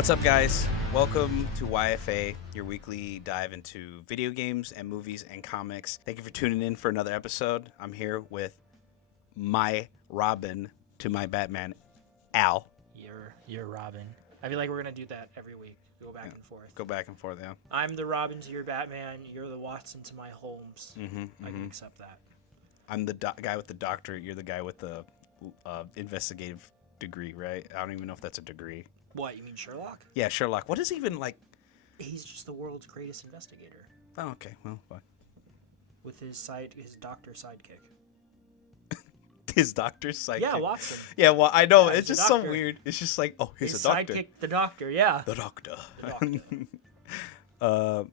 What's up, guys? Welcome to YFA, your weekly dive into video games and movies and comics. Thank you for tuning in for another episode. I'm here with my Robin to my Batman, Al. You're Robin. I feel like we're gonna do that every week. Go back and forth. Go back and forth, yeah. I'm the Robin to your Batman. You're the Watson to my Holmes. I can accept that. I'm the guy with the doctorate. You're the guy with the investigative degree, right? I don't even know if that's a degree. What, you mean Sherlock? Yeah, Sherlock. What is even like? He's just the world's greatest investigator. Oh, okay. Well, fine. With his doctor sidekick. His doctor's sidekick. Yeah, Watson. Yeah, well, I know. Yeah, it's just so weird. It's just like, oh, here's his a doctor. Sidekick, the doctor, yeah. The doctor. The doctor.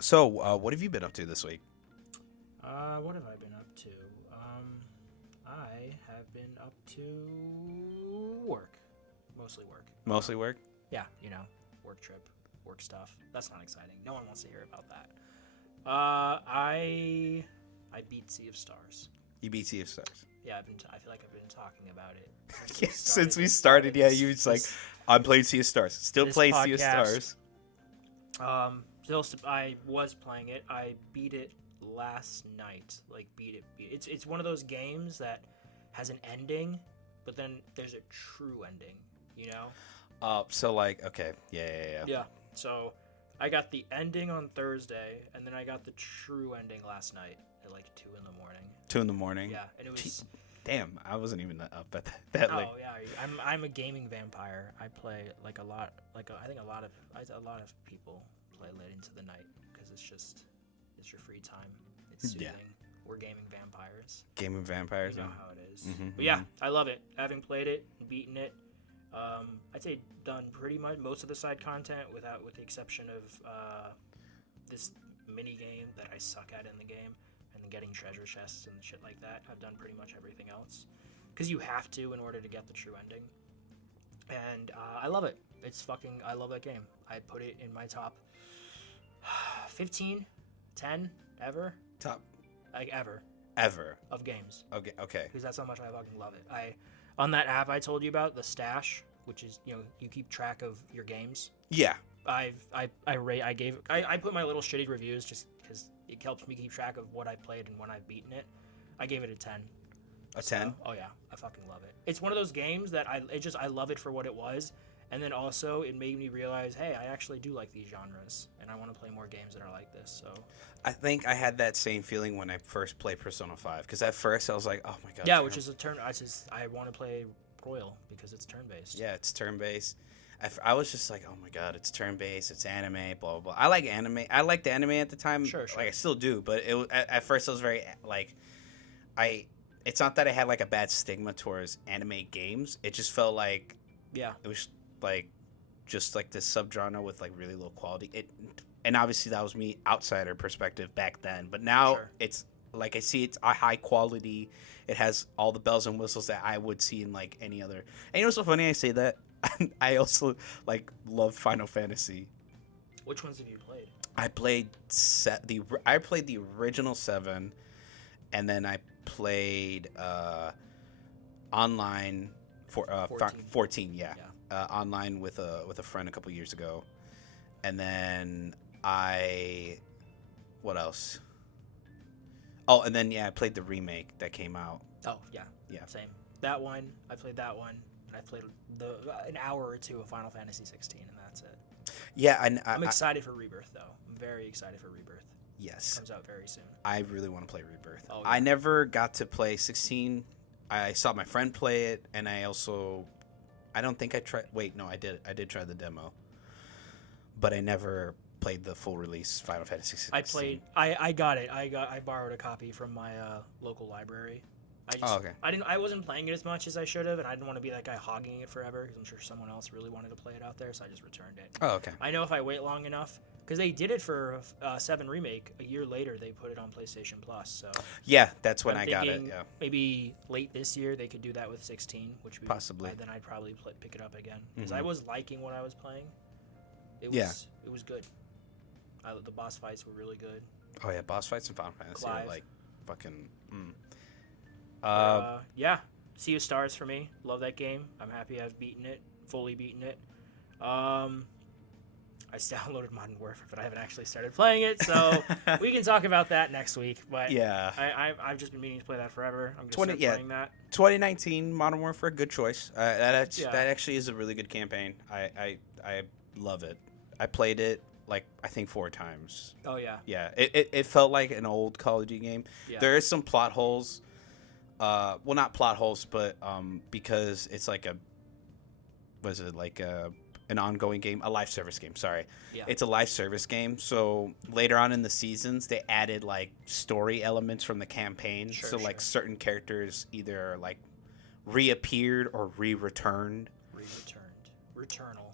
So, what have you been up to this week? What have I been up to? I have been up to work. Mostly work. Mostly work? Yeah, work trip, work stuff. That's not exciting. No one wants to hear about that. I beat Sea of Stars. You beat Sea of Stars. Yeah, I feel like I've been talking about it. Since we started, yeah, you was like, I'm playing Sea of Stars. Still playing Sea of Stars. I was playing it. I beat it last night. Beat it. It's one of those games that has an ending, but then there's a true ending. Okay, yeah. Yeah. So, I got the ending on Thursday, and then I got the true ending last night at 2 in the morning. 2 in the morning. Yeah, and it was. Damn, I wasn't even up at that late. Oh yeah, I'm a gaming vampire. I play a lot. I think a lot of people play late into the night because it's your free time. It's soothing. Yeah. We're gaming vampires. Gaming vampires. You know how it is. But yeah, I love it. Having played it, beaten it. I'd say done pretty much most of the side content with the exception of this mini game that I suck at in the game, and then getting treasure chests and shit like that. I've done pretty much everything else because you have to in order to get the true ending. And I love it. I love that game. I put it in my top 15, 10 ever. Top. Ever of games. Okay. Because that's how much I fucking love it. On that app I told you about, the Stash, which is you keep track of your games. Yeah. I put my little shitty reviews just because it helps me keep track of what I played and when I've beaten it. I gave it a 10. A 10? Oh yeah, I fucking love it. It's one of those games that I love it for what it was, and then also it made me realize, hey, I actually do like these genres, and I want to play more games that are like this. So I think I had that same feeling when I first played Persona 5, because at first I was like, oh my god. Yeah, which is a turn. I want to play Royal because it's turn-based. Yeah, it's turn-based. I was just like, oh my god, it's turn-based, it's anime, blah, blah, blah. I like anime. I liked anime at the time. Sure. Like, I still do, but at first I was very, it's not that I had, a bad stigma towards anime games. It just felt like, yeah, it was, just, this subgenre with, really low quality. And obviously that was me, outsider perspective back then. But now it's, I see it's a high quality. It has all the bells and whistles that I would see in, any other. And you know what's so funny? I say that. I also love Final Fantasy. Which ones have you played? I played the original 7, and then I played online for 14. Yeah. Online with a friend a couple years ago, and then what else? Oh, and then I played the remake that came out. Oh yeah, same. That one I played that one. And I played an hour or two of Final Fantasy 16, and that's it. Yeah, I'm excited for Rebirth, though. I'm very excited for Rebirth. Yes. It comes out very soon. I really want to play Rebirth. Oh, yeah. I never got to play 16. I saw my friend play it, and I don't think I tried. Wait, no, I did. I did try the demo, but I never played the full release Final Fantasy 16. I got it. I borrowed a copy from my local library. Okay. I wasn't playing it as much as I should have, and I didn't want to be that guy hogging it forever because I'm sure someone else really wanted to play it out there, so I just returned it. Oh, okay. I know if I wait long enough, because they did it for 7 Remake. A year later, they put it on PlayStation Plus. So yeah, that's when I got it. Yeah. Maybe late this year they could do that with 16, which would possibly. Then I'd probably pick it up again because I was liking what I was playing. It was good. The boss fights were really good. Oh yeah, boss fights in Final Fantasy are fucking. Yeah, Sea of Stars for me. Love that game. I'm happy I've fully beaten it. I downloaded Modern Warfare, but I haven't actually started playing it, so we can talk about that next week. But yeah, I've just been meaning to play that forever. I'm going to start playing that. 2019 Modern Warfare, good choice. That actually is a really good campaign. I love it. I played it like I think 4 times. Oh yeah. Yeah, it felt like an old Call of Duty game. Yeah. There is some plot holes. Well, not plot holes, but because it's like an ongoing game, a live service game. Sorry, yeah. It's a live service game. So later on in the seasons, they added like story elements from the campaign. Sure, like certain characters either like reappeared or returned. Returnal.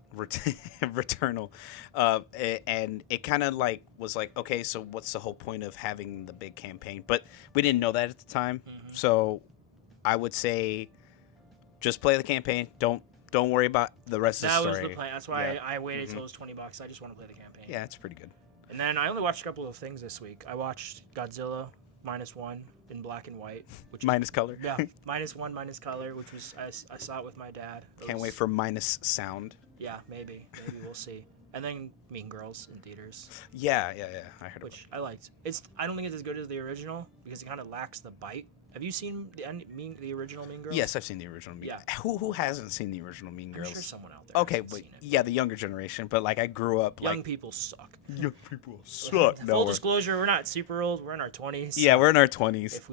And it kind of like was like, okay, so what's the whole point of having the big campaign? But we didn't know that at the time. Mm-hmm. So I would say just play the campaign. Don't worry about the rest of the story. That was the plan. That's why I waited till it was $20. I just want to play the campaign. Yeah, it's pretty good. And then I only watched a couple of things this week. I watched Godzilla -1 in black and white, which minus color. Yeah, -1 minus color, which was I saw it with my dad. Can't wait for minus sound. Yeah, maybe we'll see. And then Mean Girls in theaters. Yeah. I heard which I liked. I don't think it's as good as the original because it kind of lacks the bite. Have you seen the original Mean Girls? Yes, I've seen the original Mean Girls. Yeah. Who hasn't seen the original Mean Girls? I'm sure someone out there. Okay, but yeah, the younger generation. But like I grew up. Young people suck. Young people suck. Full disclosure, we're not super old. We're in our 20s. Yeah, we're in our 20s. If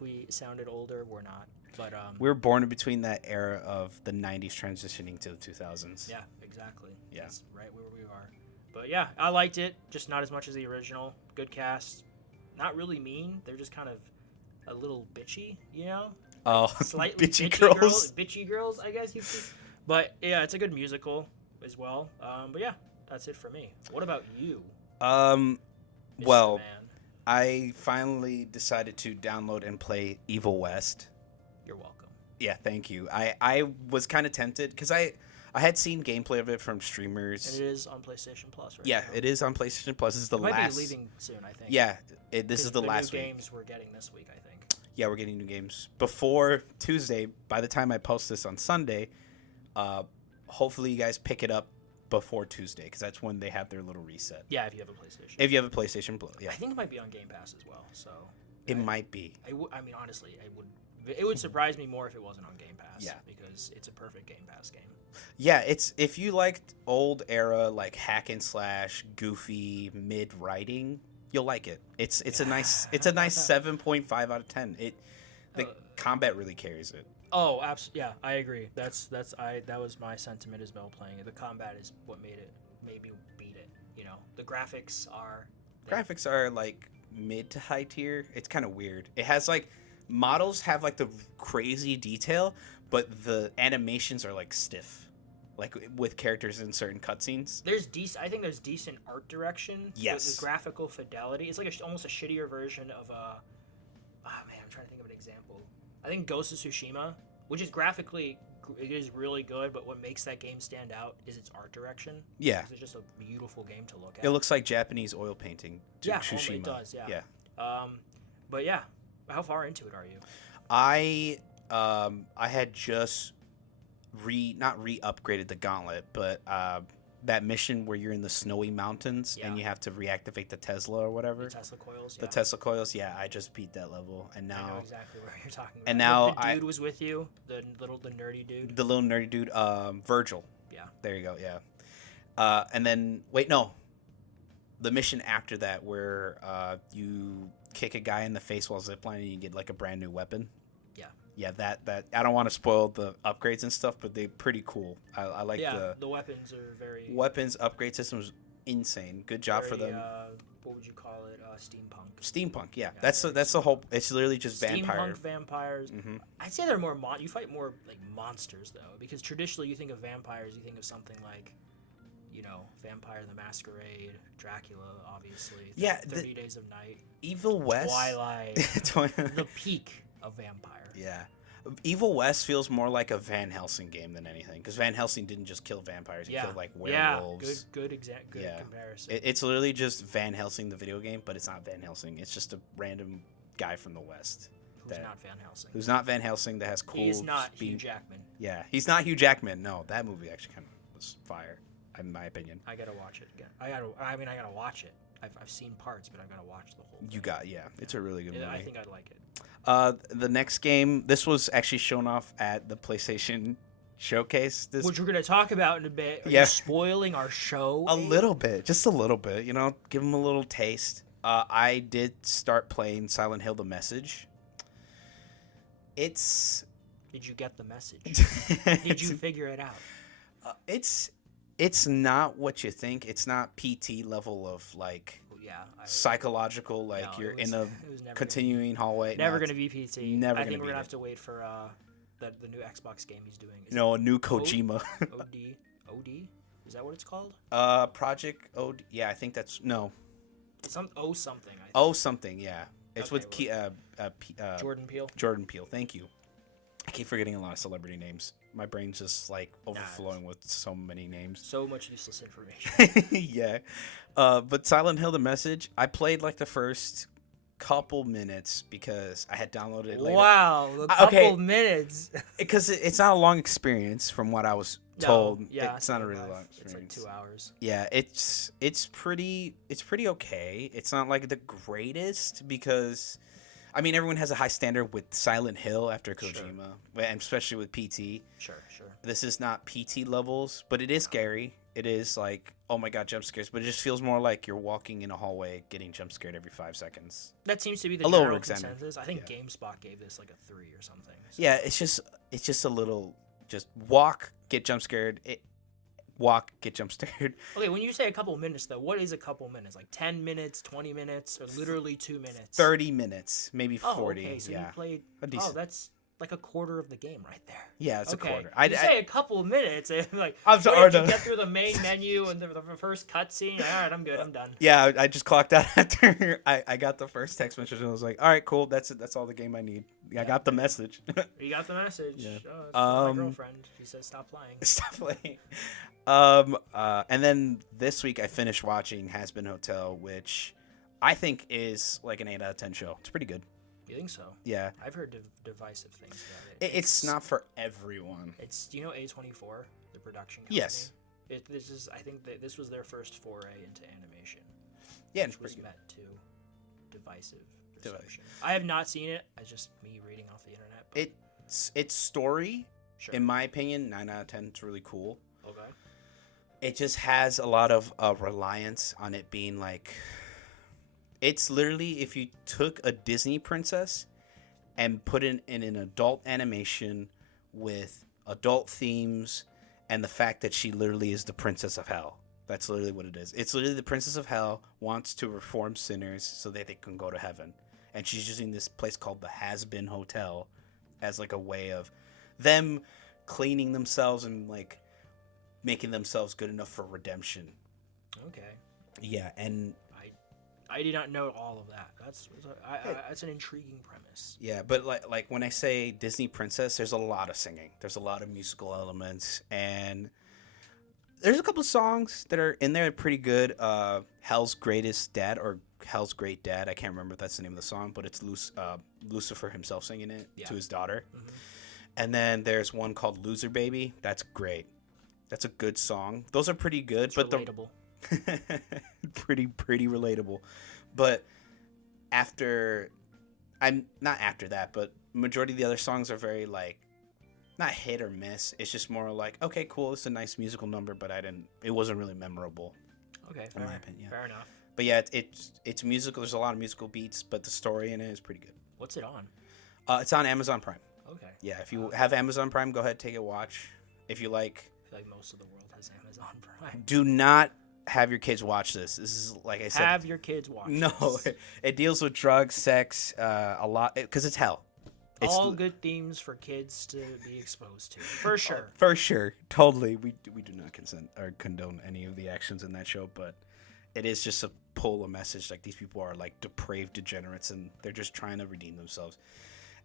we sounded older, we're not. But we were born in between that era of the 90s transitioning to the 2000s. Yeah, exactly. Yeah. That's right where we are. But yeah, I liked it. Just not as much as the original. Good cast. Not really mean. They're just kind of a little bitchy, you know? Oh, slightly bitchy girls. Bitchy girls, I guess you could. But yeah, it's a good musical as well. But yeah, that's it for me. What about you? Well, Man? I finally decided to download and play Evil West. You're welcome. Yeah, thank you. I was kind of tempted because I had seen gameplay of it from streamers. And it is on PlayStation Plus, right? Yeah, now. it is on PlayStation Plus. This is the might last. Be leaving soon, I think. Yeah, this is the last new week. games we're getting this week, I think. Yeah, we're getting new games before Tuesday. By the time I post this on Sunday, hopefully you guys pick it up before Tuesday because that's when they have their little reset. Yeah, if you have a PlayStation. If you have a PlayStation, yeah. I think it might be on Game Pass as well. So it might be. I mean, honestly, it would surprise me more if it wasn't on Game Pass. Yeah, because it's a perfect Game Pass game. Yeah, it's if you liked old era like hack and slash, goofy mid writing, you'll like it. It's a nice 7.5 out of 10. The combat really carries it. Oh, absolutely. Yeah, I agree. That was my sentiment as well playing it. The combat is what made me beat it. You know, the graphics are like mid to high tier. It's kind of weird. It has like models have like the crazy detail, but the animations are like stiff, like with characters in certain cutscenes. I think there's decent art direction. Yes. The graphical fidelity. It's like almost a shittier version of I'm trying to think of an example. I think Ghost of Tsushima, which is graphically, it is really good, but what makes that game stand out is its art direction. Yeah. It's just a beautiful game to look at. It looks like Japanese oil painting to Tsushima. It does, yeah. Yeah. But yeah, how far into it are you? I had just not re-upgraded the gauntlet, but that mission where you're in the snowy mountains and you have to reactivate the Tesla or whatever. The Tesla coils. The Tesla coils. Yeah, I just beat that level, and now I know exactly where you're talking about. And now the dude was with you, the nerdy dude. The little nerdy dude, Virgil. Yeah. There you go. Yeah. And then the mission after that where you kick a guy in the face while ziplining and you get like a brand new weapon. Yeah, that I don't want to spoil the upgrades and stuff, but they're pretty cool. I like the weapons are very upgrade systems insane. Good job for them. What would you call it? Steampunk. Steampunk, yeah. That's the whole. It's literally just steampunk vampires. Mm-hmm. I'd say they're more you fight more like monsters though, because traditionally you think of vampires, you think of something like, Vampire the Masquerade, Dracula, obviously. Yeah, 30 Days of Night. Evil West. Twilight. The peak of vampire. Yeah. Evil West feels more like a Van Helsing game than anything, because Van Helsing didn't just kill vampires; he killed like werewolves. Yeah, good comparison. It's literally just Van Helsing the video game, but it's not Van Helsing. It's just a random guy from the West. Who's not Van Helsing? Who's not Van Helsing that has cool. He is not Hugh Jackman. Yeah, he's not Hugh Jackman. No, that movie actually kind of was it's fire, in my opinion. I gotta watch it again. I gotta watch it. I've seen parts, but I gotta watch the whole thing. It's a really good movie. I think I'd like it. The next game, this was actually shown off at the PlayStation Showcase. Which we're gonna talk about in a bit. Are Yeah. you spoiling our show? A little bit, just a little bit. Give them a little taste. I did start playing Silent Hill: The Message. Did you get the message? Did you figure it out? It's not what you think. It's not PT level of psychological. You're in a continuing hallway. Never gonna be PT. I think we're gonna it. have to wait for the new Xbox game he's doing. A new Kojima. OD? Is that what it's called? Project OD. Yeah, I think that's no. It's something. Something. Yeah, it's with Jordan Peele. Jordan Peele. Thank you. I keep forgetting a lot of celebrity names. My brain's just overflowing with so many names. So much useless information. Yeah. But Silent Hill: The Message, I played the first couple minutes because I had downloaded it later. Wow, a couple minutes. Because it's not a long experience from what I was told. No, yeah, it's not a really long experience. It's 2 hours. Yeah, it's pretty okay. It's not the greatest because everyone has a high standard with Silent Hill after Kojima, and especially with PT. Sure. This is not PT levels, but it is scary. It is oh my god, jump scares, but it just feels more like you're walking in a hallway getting jump scared every 5 seconds. That seems to be the general consensus. I think GameSpot gave this a 3 or something. So. Yeah, it's just a little, just walk, get jump scared, walk, get jump scared. Okay, when you say a couple minutes, though, what is a couple minutes? 10 minutes, 20 minutes, or literally 2 minutes? 30 minutes, maybe 40. Okay, so you played... that's a quarter of the game right there. Yeah, it's a quarter. You say a couple minutes, and I'm sorry to get through the main menu and the first cutscene. All right, I'm good. I'm done. Yeah, I just clocked out after I got the first text message, and I was like, all right, cool, that's it. That's all the game I need. I got the message. You got the message. Yeah. My girlfriend. She said, stop playing. Stop playing. And then this week I finished watching Has Been Hotel, which I think is an 8 out of 10 show. It's pretty good. You think so? Yeah. I've heard divisive things about it. It's not for everyone. Do you know A24, the production company? Yes. I think this was their first foray into animation. Yeah, which was met to divisive reception. I have not seen it. It's just me reading off the internet. But... Its story, in my opinion, 9 out of 10. It's really cool. Okay. It just has a lot of reliance on it being it's literally if you took a Disney princess and put it in an adult animation with adult themes and the fact that she literally is the princess of hell. That's literally what it is. It's literally the princess of hell wants to reform sinners so that they can go to heaven. And she's using this place called the Has Been Hotel as a way of them cleaning themselves and making themselves good enough for redemption. Okay. Yeah, and I did not know all of that. That's an intriguing premise. Yeah, but when I say Disney princess, there's a lot of singing. There's a lot of musical elements, and there's a couple of songs that are in there pretty good. Hell's Greatest Dad or Hell's Great Dad. I can't remember if that's the name of the song, but it's Lucifer himself singing it to his daughter. Mm-hmm. And then there's one called Loser Baby. That's great. That's a good song. Those are pretty good. It's relatable. pretty relatable. But not after that, but majority of the other songs are very not hit or miss. It's just more okay, cool, it's a nice musical number, but it wasn't really memorable. Okay, in my opinion. Fair enough. But yeah, it's musical. There's a lot of musical beats, but the story in it is pretty good. What's it on? It's on Amazon Prime. Okay. Yeah, if you have Amazon Prime, go ahead, take a watch. If you I feel like most of the world has Amazon Prime. Do not have your kids watch this. This is like I said. Have your kids watch. No, it deals with drugs, sex, a lot because it's hell. It's all good themes for kids to be exposed to, for sure. For sure, totally. We do not consent or condone any of the actions in that show, but it is just a pull a message these people are depraved degenerates and they're just trying to redeem themselves.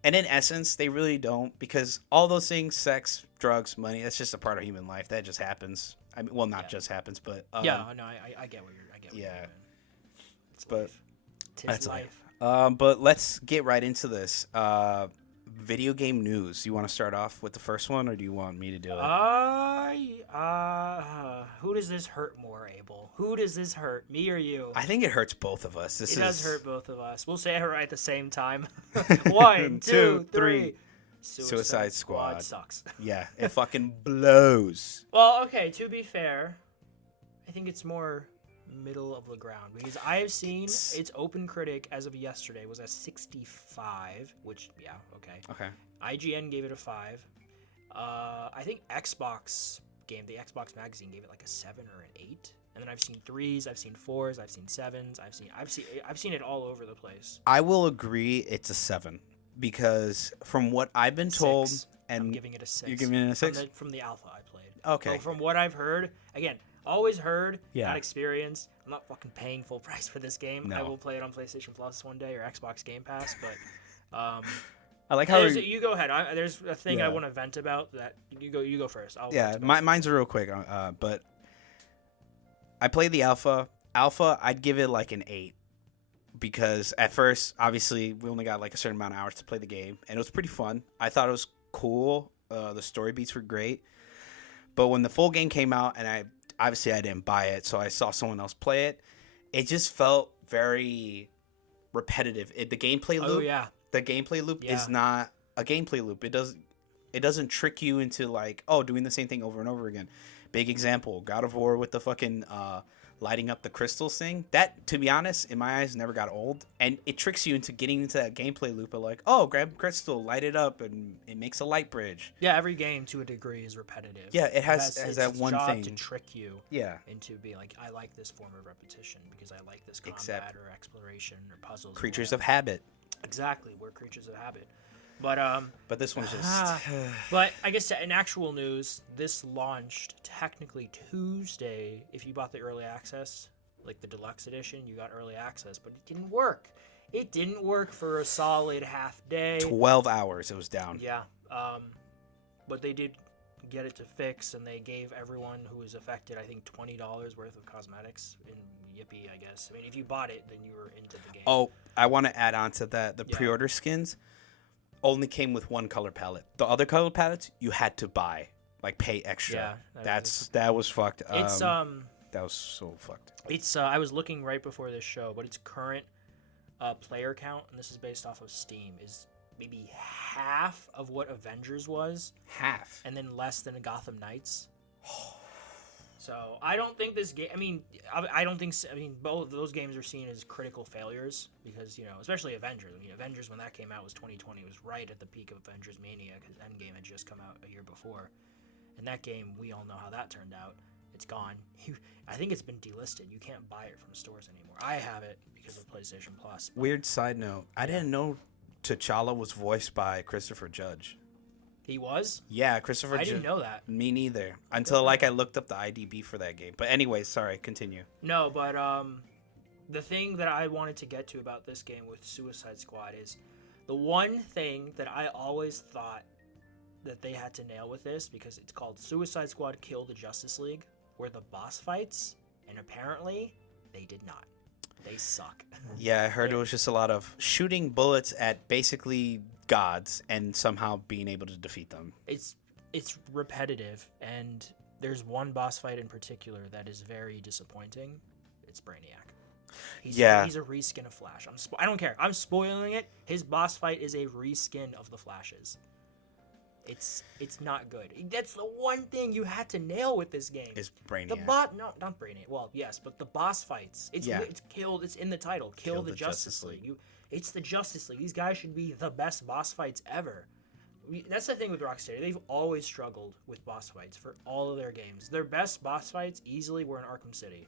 And in essence, they really don't, because all those things, sex, drugs, money, that's just a part of human life. That just happens. I mean, well, not just happens, but I get what you're doing. It's but life. Tis life. But let's get right into this. video game news. You want to start off with the first one, or do you want me to do it? Who does this hurt more, Abel? Who does this hurt, me or you? I think it hurts both of us. It does hurt both of us. We'll say it right at the same time. 1, 2, 3. Suicide Squad sucks. Yeah, it fucking blows. Well, okay, to be fair, I think it's more middle of the ground because I have seen its open critic as of yesterday was at 65, which okay. IGN gave it a 5. I think the Xbox magazine gave it like a 7 or an 8. And then I've seen 3s, I've seen 4s, I've seen 7s, I've seen it all over the place. I will agree it's a 7 because from what I've been told, and I'm giving it a 6. You're giving it a 6 from the alpha I played. Okay. So from what I've heard, again, always heard, Yeah. not experienced. I'm not fucking paying full price for this game. No. I will play it on PlayStation Plus one day or Xbox Game Pass, but I like how you go ahead. There's a thing I Yeah. want to vent about that. You go first. Mine's real quick. But I played the alpha. Alpha, I'd give it like an 8 because at first, obviously, we only got like a certain amount of hours to play the game, and it was pretty fun. I thought it was cool. The story beats were great, but when the full game came out, and I didn't buy it, so I saw someone else play it. It just felt very repetitive. The gameplay loop. Oh yeah. The gameplay loop Yeah. is not a gameplay loop. It doesn't trick you into like, doing the same thing over and over again. Big example, God of War with the fucking lighting up the crystals thing. That, to be honest, in my eyes, never got old. And it tricks you into getting into that gameplay loop of like, grab crystal, light it up, and it makes a light bridge. Yeah, every game to a degree is repetitive. Yeah, it has that its one job thing to trick you. Yeah. Into being like, I like this form of repetition because I like this combat Except or exploration or puzzles. Creatures of habit. Exactly, we're creatures of habit. But this one's just. But I guess in actual news, this launched technically Tuesday. If you bought the early access, like the deluxe edition, you got early access, but it didn't work. It didn't work for a solid half day. 12 hours it was down. Yeah. But they did get it to fix, and they gave everyone who was affected, I think, $20 worth of cosmetics. And yippee, I guess. I mean, if you bought it, then you were into the game. Oh, I want to add on to that. The pre-order skins only came with one color palette. The other color palettes you had to buy, like pay extra. Yeah, that was fucked. It's that was so fucked. It's I was looking right before this show, but its current player count, and this is based off of Steam, is maybe half of what Avengers was. Half. And then less than Gotham Knights. So I don't think this game. I mean, both of those games are seen as critical failures because especially Avengers. I mean, Avengers when that came out was 2020. It was right at the peak of Avengers mania because Endgame had just come out a year before, and that game we all know how that turned out. It's gone. I think it's been delisted. You can't buy it from stores anymore. I have it because of PlayStation Plus. Weird side note: I didn't know T'Challa was voiced by Christopher Judge. He was? Yeah, Christopher Judge. I didn't know that. Me neither. Until I looked up the IDB for that game. But anyway, sorry, continue. No, but the thing that I wanted to get to about this game with Suicide Squad is the one thing that I always thought that they had to nail with this, because it's called Suicide Squad Kill the Justice League, were the boss fights, and apparently they did not. They suck. Yeah, I heard it was just a lot of shooting bullets at basically gods and somehow being able to defeat them. It's repetitive, and there's one boss fight in particular that is very disappointing. It's Brainiac. He's a reskin of Flash. I don't care. I'm spoiling it. His boss fight is a reskin of the Flash's. It's not good. That's the one thing you had to nail with this game. Is Brainiac. Not Brainiac. Well, yes, but the boss fights. It's killed. It's in the title. Kill the Justice League. It's the Justice League. These guys should be the best boss fights ever. That's the thing with Rocksteady. They've always struggled with boss fights for all of their games. Their best boss fights easily were in Arkham City.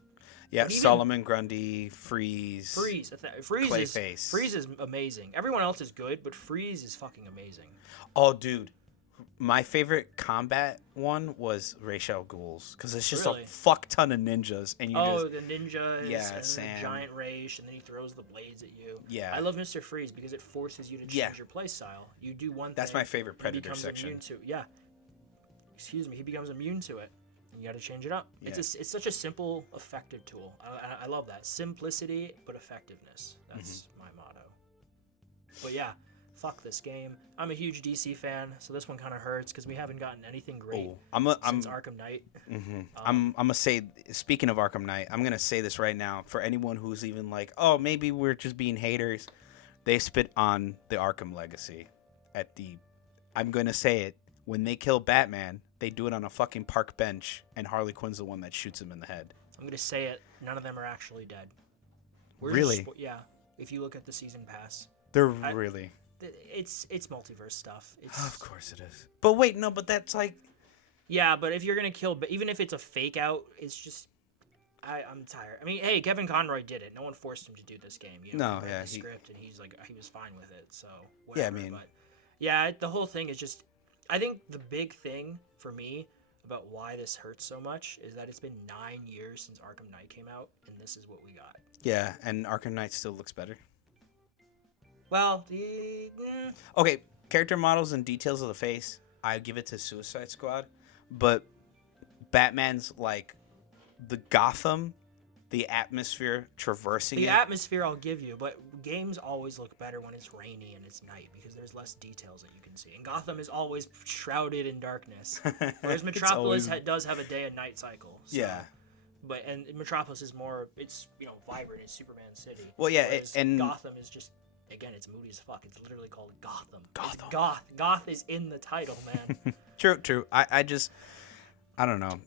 Yeah, Solomon Grundy, Freeze. Freeze is amazing. Everyone else is good, but Freeze is fucking amazing. Oh, dude. My favorite combat one was Ra's al Ghul's because it's just a fuck ton of ninjas and the ninjas, and Sam. the giant Ra's, and then he throws the blades at you. Yeah, I love Mr. Freeze because it forces you to change your play style. You do one thing. That's my favorite Predator section. He becomes immune to it. You got to change it up. Yeah. It's such a simple, effective tool. I love that simplicity but effectiveness. That's my motto. But yeah. fuck this game. I'm a huge DC fan, so this one kind of hurts because we haven't gotten anything great since Arkham Knight. Mm-hmm. I'm gonna say, speaking of Arkham Knight, I'm gonna say this right now for anyone who's even like, oh, maybe we're just being haters. They spit on the Arkham legacy. I'm gonna say it, when they kill Batman, they do it on a fucking park bench, and Harley Quinn's the one that shoots him in the head. I'm gonna say it. None of them are actually dead. Really? Yeah. If you look at the season pass, Really. It's multiverse stuff. Of course it is. But wait, no, but that's like. Yeah, but if you're gonna kill, but even if it's a fake out, it's just. I'm tired. I mean, hey, Kevin Conroy did it. No one forced him to do this game. You know, he read the script and he was fine with it. So whatever. Yeah, I mean, but yeah, the whole thing is just. I think the big thing for me about why this hurts so much is that it's been 9 years since Arkham Knight came out, and this is what we got. Yeah, and Arkham Knight still looks better. Well, okay, character models and details of the face, I give it to Suicide Squad, but Batman's like the Gotham, the atmosphere traversing the it. atmosphere I'll give you, but games always look better when it's rainy and it's night because there's less details that you can see. And Gotham is always shrouded in darkness, whereas Metropolis does have a day and night cycle. So. Yeah. But and Metropolis is more, it's vibrant. It's Superman City. Well, yeah, and Gotham is just, again, it's moody as fuck. It's literally called Gotham. Gotham. Goth is in the title, man. True. I don't know.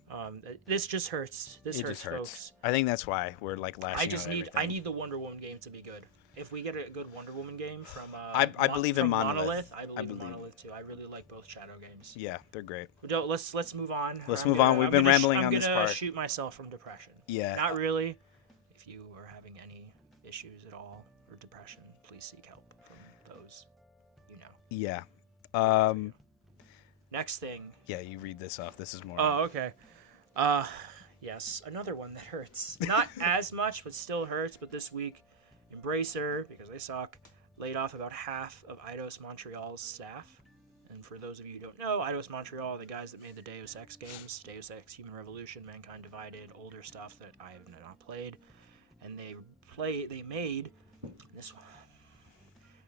This just hurts. This hurts, folks. I think that's why we're like lashing out. I need the Wonder Woman game to be good. If we get a good Wonder Woman game from I believe in Monolith. I believe in Monolith too. I really like both Shadow games. Yeah, they're great. Let's move on. We've been rambling on this part. I'm gonna shoot myself from depression. Yeah. Not really. If you are having any issues at all or depression, please seek help from those you know. Yeah. Next thing. Yeah, you read this off. This is more. Oh, okay. Yes, another one that hurts. Not as much, but still hurts. But this week, Embracer, because they suck, laid off about half of Eidos Montreal's staff. And for those of you who don't know, Eidos Montreal are the guys that made the Deus Ex games, Deus Ex Human Revolution, Mankind Divided, older stuff that I have not played. And they made this one,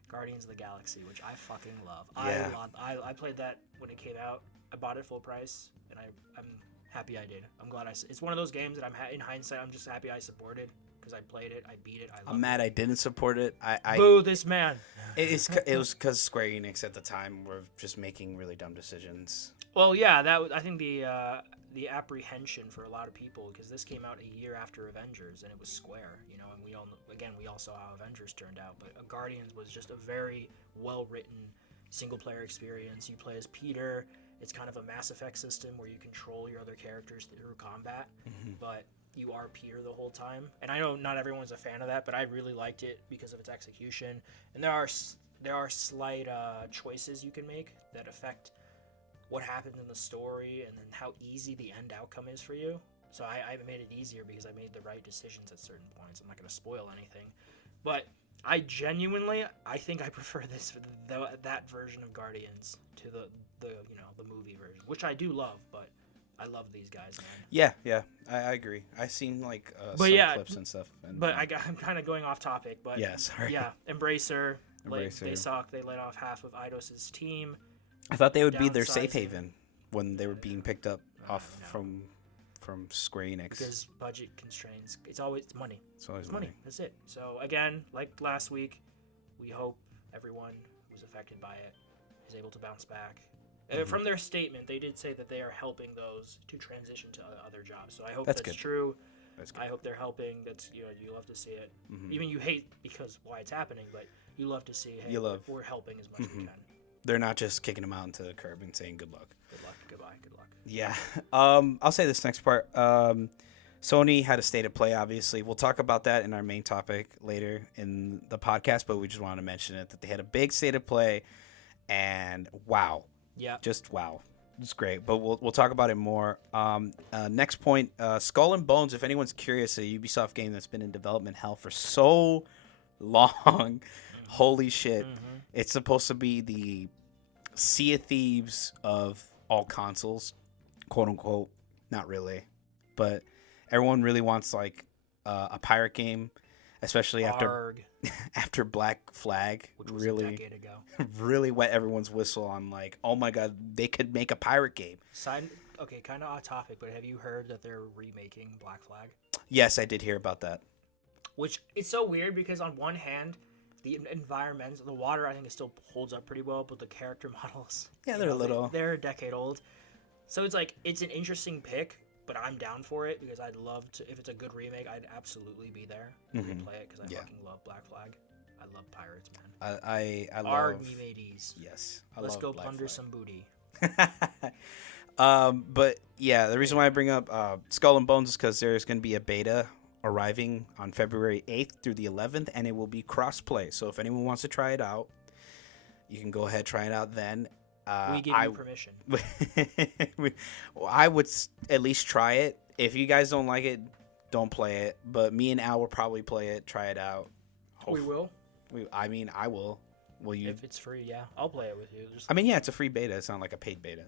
Guardians of the Galaxy, which I fucking love. Yeah. I played that when it came out. I bought it full price, and I'm happy I did. I'm glad it's one of those games that in hindsight, I'm just happy I supported because I played it, I beat it, I'm mad I didn't support it. Boo this man. It was because Square Enix at the time were just making really dumb decisions. Well, yeah, I think the apprehension for a lot of people, because this came out a year after Avengers, and it was Square, and we all saw how Avengers turned out, but Guardians was just a very well-written single-player experience. You play as Peter. It's kind of a Mass Effect system where you control your other characters through combat, but you are Peter the whole time. And I know not everyone's a fan of that, but I really liked it because of its execution. And there are slight choices you can make that affect what happens in the story and then how easy the end outcome is for you. So I made it easier because I made the right decisions at certain points. I'm not going to spoil anything, but I think I prefer that version of Guardians to the movie version, which I do love, but I love these guys, man. Yeah, I agree. I've seen some clips and stuff. I'm kind of going off topic, but yeah, sorry. Yeah, Embracer. They suck. They let off half of Eidos' team. I thought they would be their safe haven when they were being picked up from Square Enix. Because budget constraints. It's always money. It's always money. That's it. So again, like last week, we hope everyone who's affected by it is able to bounce back. From their statement, they did say that they are helping those to transition to other jobs. So I hope that's true. That's good. I hope they're helping. That's you love to see it. Even you hate because why it's happening, but you love to see. Hey, we're helping as much as we can. They're not just kicking them out into the curb and saying good luck. Good luck. Goodbye. Good luck. Yeah. I'll say this next part. Sony had a state of play, obviously. We'll talk about that in our main topic later in the podcast, but we just want to mention it, that they had a big state of play, and wow. Yeah. Just wow. It's great, but we'll talk about it more. Next point, Skull and Bones, if anyone's curious, a Ubisoft game that's been in development hell for so long. Holy shit. It's supposed to be the Sea of Thieves of all consoles, quote unquote. Not really, but everyone really wants like a pirate game. especially after Arg, after Black Flag which was a really decade ago. really wet everyone's whistle on like, oh my god, they could make a pirate game. Okay, kind of off topic, but have you heard that they're remaking Black Flag? Yes, I did hear about that. Which is so weird because on one hand, the environment, the water, I think it still holds up pretty well, but the character models, Yeah, they're a little. they're a decade old. So it's like, it's an interesting pick, but I'm down for it because I'd love to. If it's a good remake, I'd absolutely be there to play it because I fucking love Black Flag. I love pirates, man. I Arg, love. me mateys. Yes, Let's love go Black plunder Flag. some booty. But yeah, the reason why I bring up Skull and Bones is because there's going to be a beta arriving on February 8th through the 11th, and it will be cross-play. So if anyone wants to try it out, you can go ahead, try it out then. We give you permission. I would at least try it. If you guys don't like it, don't play it. But me and Al will probably play it, try it out. We will. I mean, I will. Will you? If it's free, yeah. I'll play it with you. I mean, yeah, it's a free beta. It's not like a paid beta.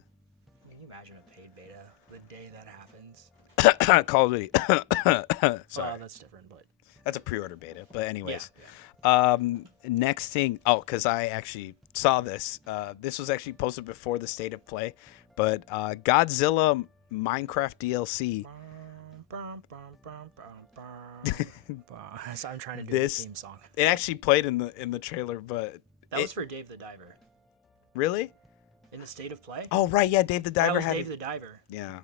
Can you imagine a paid beta the day that happens? Call of Duty. Sorry. Oh, that's different, but That's a pre-order beta. But anyways. Yeah. Next thing. Oh, because I actually saw this. This was actually posted before the state of play. But Godzilla Minecraft DLC. So I'm trying to do This- the theme song. It actually played in the trailer, but That was for Dave the Diver. really? In the state of play? Oh right, yeah, Dave the that Diver was had Dave the Diver. yeah.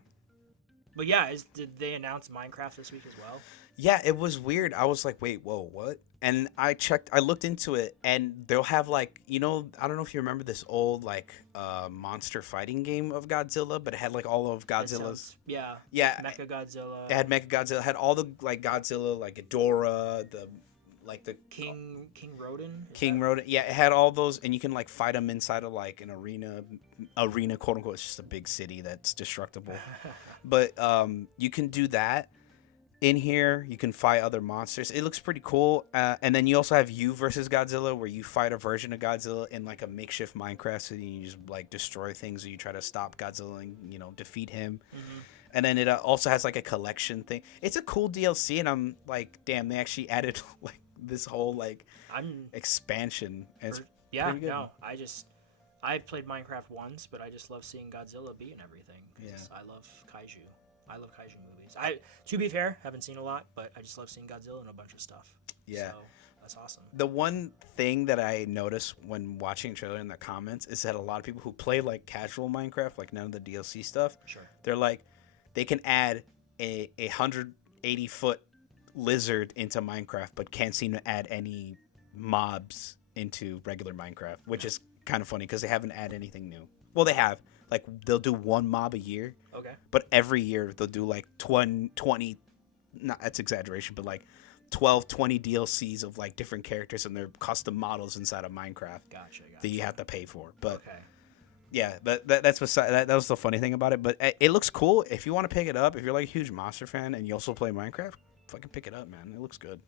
But yeah, did they announce Minecraft this week as well? Yeah, it was weird. I was like, wait, whoa, what? And I looked into it, and they'll have like, I don't know if you remember this old like monster fighting game of Godzilla, but it had like all of Godzilla's. Yeah. Yeah, Mecha Godzilla. it had Mecha Godzilla, it had all the like Godzilla, like Ghidorah, the King Rodan. King Rodan. Yeah, it had all those, and you can like fight them inside of like an arena, quote unquote. It's just a big city that's destructible. But you can do that in here. You can fight other monsters. It looks pretty cool. And then you also have you versus Godzilla, where you fight a version of Godzilla in like a makeshift Minecraft city. And you just like destroy things, or you try to stop Godzilla and defeat him. Mm-hmm. And then it also has like a collection thing. It's a cool DLC, and I'm like, damn, they actually added like this whole like expansion. And it's yeah, pretty good. no, I've played Minecraft once, but I just love seeing Godzilla beating everything. Yeah. I love kaiju. I love kaiju movies. To be fair, haven't seen a lot, but I just love seeing Godzilla in a bunch of stuff. Yeah. So that's awesome. The one thing that I noticed when watching the trailer in the comments is that a lot of people who play like casual Minecraft, like none of the DLC stuff, Sure. they're like, they can add a 180-foot lizard into Minecraft, but can't seem to add any mobs into regular Minecraft, which is kind of funny because they haven't added anything new. Well, they have. Like, they'll do one mob a year. Okay. But every year they'll do like 20, not that's exaggeration, but like 12, 20 DLCs of like different characters and their custom models inside of Minecraft. Gotcha. That you have to pay for. But okay. yeah, but that's beside that was the funny thing about it. But it looks cool. If you want to pick it up, if you're like a huge Monster fan and you also play Minecraft, fucking pick it up, man. It looks good.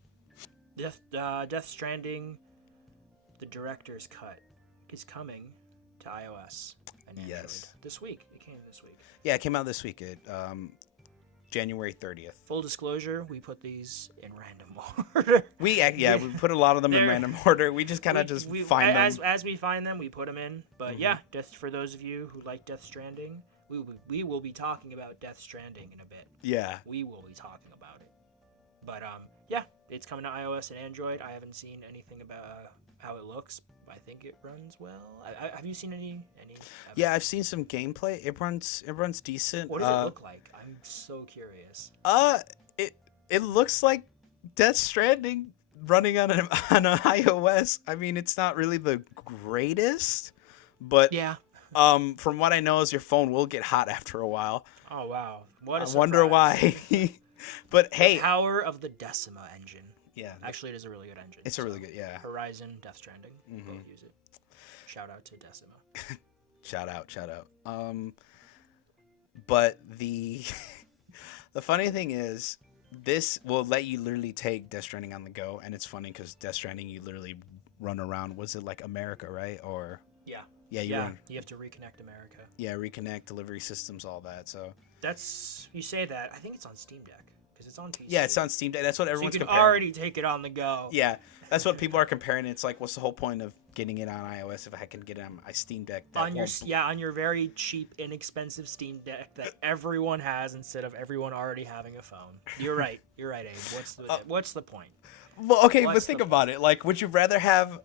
Death Stranding, the director's cut, is coming to iOS and Android this week. It came this week. Yeah, it came out this week. January 30th. Full disclosure, we put these in random order. We put a lot of them in random order. We just kind of find them. As we find them, we put them in. But yeah, for those of you who like Death Stranding, we will be talking about Death Stranding in a bit. Yeah. We will be talking about it. But yeah, it's coming to iOS and Android. I haven't seen anything about how it looks. I think it runs well. Have you seen any? Yeah, I've seen some gameplay. It runs decent. What does it look like? I'm so curious. It looks like Death Stranding running on an iOS. I mean, it's not really the greatest, but yeah. From what I know, is your phone will get hot after a while. Oh wow! What a surprise. Wonder why. But hey, the power of the Decima engine. Yeah. Actually, it is a really good engine. It's a really good, yeah. Horizon, Death Stranding, both use it. Shout out to Decima. Shout out. But the funny thing is, this will let you literally take Death Stranding on the go, and it's funny because Death Stranding, you literally run around. Was it like America, right? Or yeah, you have to reconnect America. Yeah, reconnect delivery systems, all that. So you say that. I think it's on Steam Deck. because it's on PC. Yeah, it's on Steam Deck. That's what So you everyone's can comparing. already take it on the go. Yeah, that's what people are comparing. It's like, what's the whole point of getting it on iOS if I can get it on my Steam Deck? On your very cheap, inexpensive Steam Deck that everyone has instead of everyone already having a phone. You're right, Abe. What's the point? Well, okay, but What's think the about it. Like, would you rather have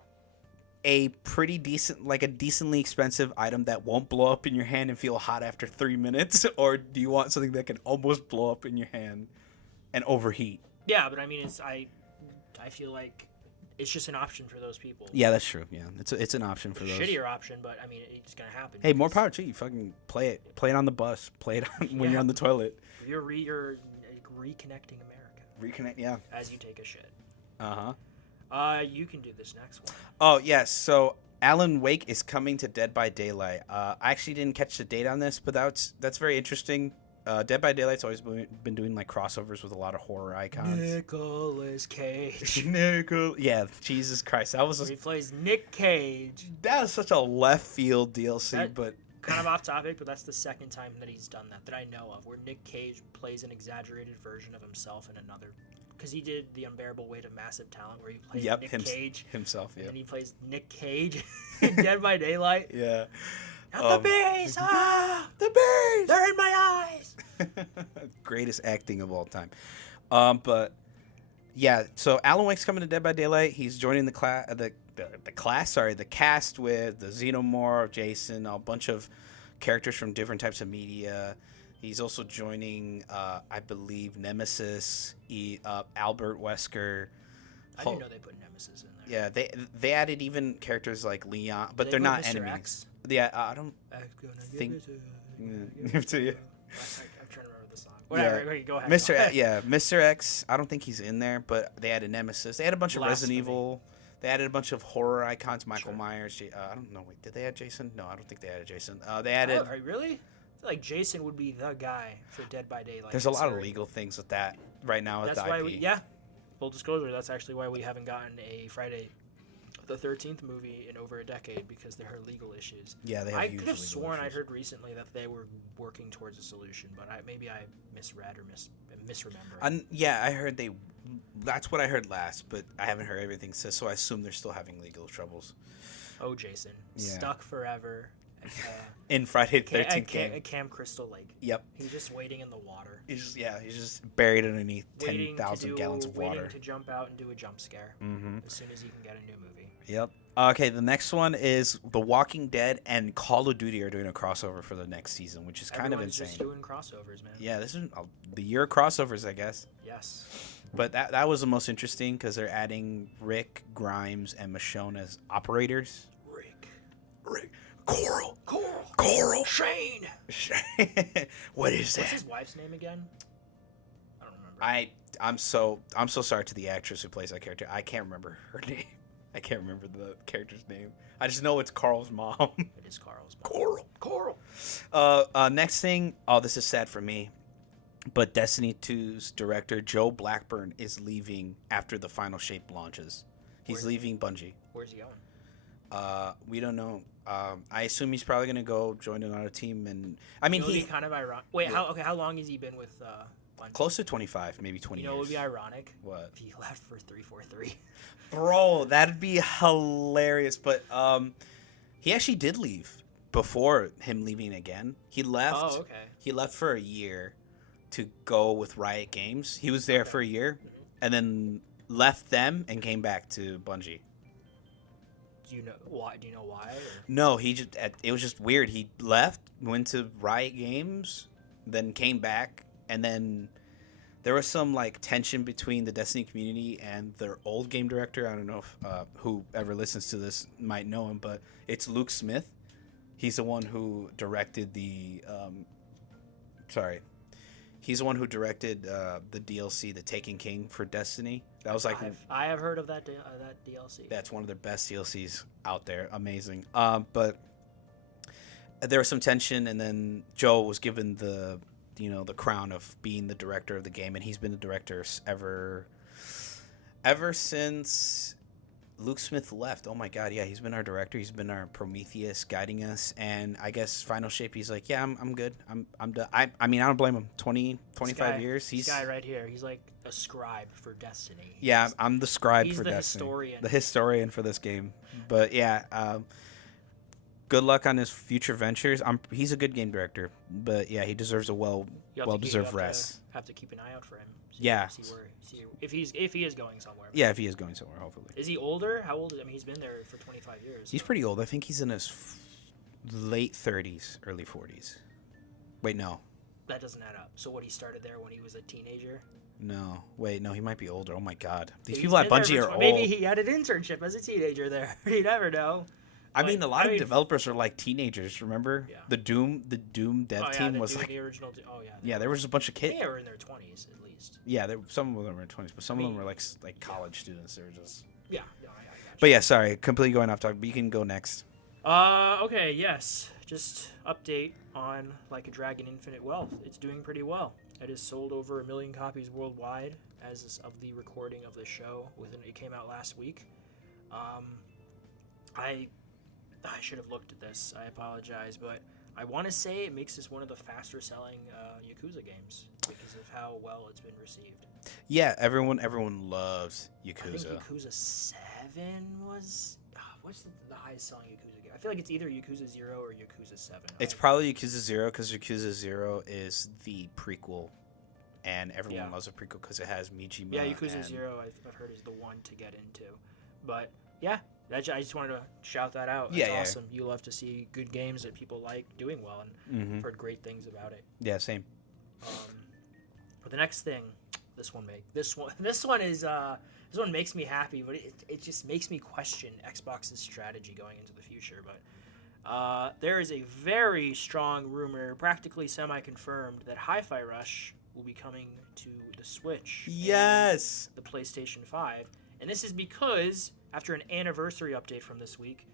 a pretty decent, like a decently expensive item that won't blow up in your hand and feel hot after 3 minutes, or do you want something that can almost blow up in your hand and overheat? Yeah, but I mean, I feel like it's just an option for those people. Yeah, that's true. Yeah, it's an option for those. Shittier option, but I mean, it's gonna happen. Hey, more power to you. Fucking play it on the bus. Play it when you're on the toilet. You're reconnecting America. Reconnect. Yeah. As you take a shit. You can do this next one. Oh yes. So Alan Wake is coming to Dead by Daylight. I actually didn't catch the date on this, but that's very interesting. Dead by Daylight's always been doing like crossovers with a lot of horror icons. Nicolas Cage. Yeah, Jesus Christ, He plays Nick Cage. That was such a left field DLC, but kind of off topic, but that's the second time that he's done that I know of, where Nick Cage plays an exaggerated version of himself in another. Because he did The Unbearable Weight of Massive Talent, where he played Nick Cage himself. Yeah, and he plays Nick Cage in Dead by Daylight. Yeah. Not the bees! Ah! The bees! They're in my eyes! Greatest acting of all time. But yeah, so Alan Wake's coming to Dead by Daylight. He's joining the cast with the Xenomorph, Jason, a bunch of characters from different types of media. He's also joining, I believe, Nemesis, Albert Wesker. I didn't know they put Nemesis in Yeah, there. they added even characters like Leon, but they're not Mr. enemies. X? Yeah, I don't think. I'm trying to remember the song. Whatever, okay, go ahead. Mr. X. I don't think he's in there, but they added Nemesis. They had a bunch of Resident Evil. They added a bunch of horror icons. Michael Myers. I don't know. Wait, did they add Jason? No, I don't think they added Jason. They added. Oh, really? I feel like Jason would be the guy for Dead by Daylight. There's a lot of legal things with that right now with that's the why IP. Full disclosure, that's actually why we haven't gotten a Friday the 13th movie in over a decade, because there are legal issues. Yeah, they have I could have sworn I heard recently that they were working towards a solution, but maybe I misread or misremember. Yeah, I heard they. That's what I heard last, but I haven't heard everything since, so I assume they're still having legal troubles. Oh, Jason, stuck forever. In Friday the 13th game. At Camp Crystal Lake. Yep. He's just waiting in the water. He's just buried underneath 10,000 gallons of water. Waiting to jump out and do a jump scare as soon as he can get a new movie. Yep. Okay, the next one is The Walking Dead and Call of Duty are doing a crossover for the next season, which is kind of insane. Just doing crossovers, man. Yeah, this is the year of crossovers, I guess. Yes. But that was the most interesting because they're adding Rick, Grimes, and Michonne as operators. Rick. Coral. Shane. What is that? What's his wife's name again? I don't remember. I'm so sorry to the actress who plays that character. I can't remember her name. I can't remember the character's name. I just know it's Carl's mom. It is Carl's mom. Coral. Next thing. Oh, this is sad for me. But Destiny 2's director Joe Blackburn is leaving after the final shape launches. He's leaving Bungie. Where's he going? We don't know. I assume he's probably gonna go join another team, and I mean he kind of ironic. Wait, how long has he been with Bungie? Close to 25, maybe 20 years. You know what would be ironic? What? If he left for 343. Bro, that'd be hilarious. But he actually did leave before him leaving again. He left. Oh, okay. He left for a year to go with Riot Games. He was there for a year, and then left them and came back to Bungie. Do you know why? Or? No, it was just weird. He left, went to Riot Games, then came back, and then there was some like tension between the Destiny community and their old game director. I don't know if whoever listens to this might know him, but it's Luke Smith. He's the one who directed the DLC, The Taken King for Destiny. That was like I have heard of that DLC. That's one of their best DLCs out there. Amazing. But there was some tension, and then Joe was given the crown of being the director of the game, and he's been the director ever since Luke Smith left. Oh my God, yeah, he's been our director. He's been our Prometheus, guiding us. And I guess final shape, he's like, yeah, I'm good. I'm done. I mean, I don't blame him. 25 years. This guy right here. He's like a scribe for Destiny. Yeah, I'm the scribe he's for the Destiny. Historian. The historian for this game. But yeah, good luck on his future ventures. He's a good game director, but yeah, he deserves a well-deserved rest. Have to keep an eye out for him. Yeah. See if he is going somewhere. Yeah, if he is going somewhere, hopefully. Is he older? How old is? I mean, he's been there for 25 years. He's pretty old. I think he's in his late 30s, early 40s. Wait, no. That doesn't add up. So what? He started there when he was a teenager. No, wait, no, he might be older. Oh my God, these people at Bungie are old. Maybe he had an internship as a teenager there. You never know. I mean, a lot of developers are like teenagers. Remember, yeah. the Doom dev team was like the original. Oh yeah. Yeah, there was a bunch of kids. They were in their 20s at least. Yeah, some of them were in 20s, but some of them were like college students. They were just. Yeah, no, I got you. But yeah, sorry, completely going off topic. But you can go next. Okay, yes. Just update on Like a Dragon Infinite Wealth. It's doing pretty well. It has sold over 1 million copies worldwide as of the recording of the show. It came out last week. I should have looked at this. I apologize, but I want to say it makes this one of the faster selling Yakuza games because of how well it's been received. Yeah, everyone loves Yakuza. I think Yakuza 7 was... what's the highest selling Yakuza game? I feel like it's either Yakuza 0 or Yakuza 7. It's probably Yakuza 0 because Yakuza 0 is the prequel, and everyone loves a prequel because it has Mijima. Yeah, Yakuza 0 I've heard is the one to get into. But, yeah, I just wanted to shout that out. That's awesome. You love to see good games that people like doing well, and I've heard great things about it. Yeah, same. But the next thing, this one makes me happy, but it just makes me question Xbox's strategy going into the future. But there is a very strong rumor, practically semi-confirmed, that Hi-Fi Rush will be coming to the Switch. Yes. And the PlayStation 5. And this is because, after an anniversary update from this week,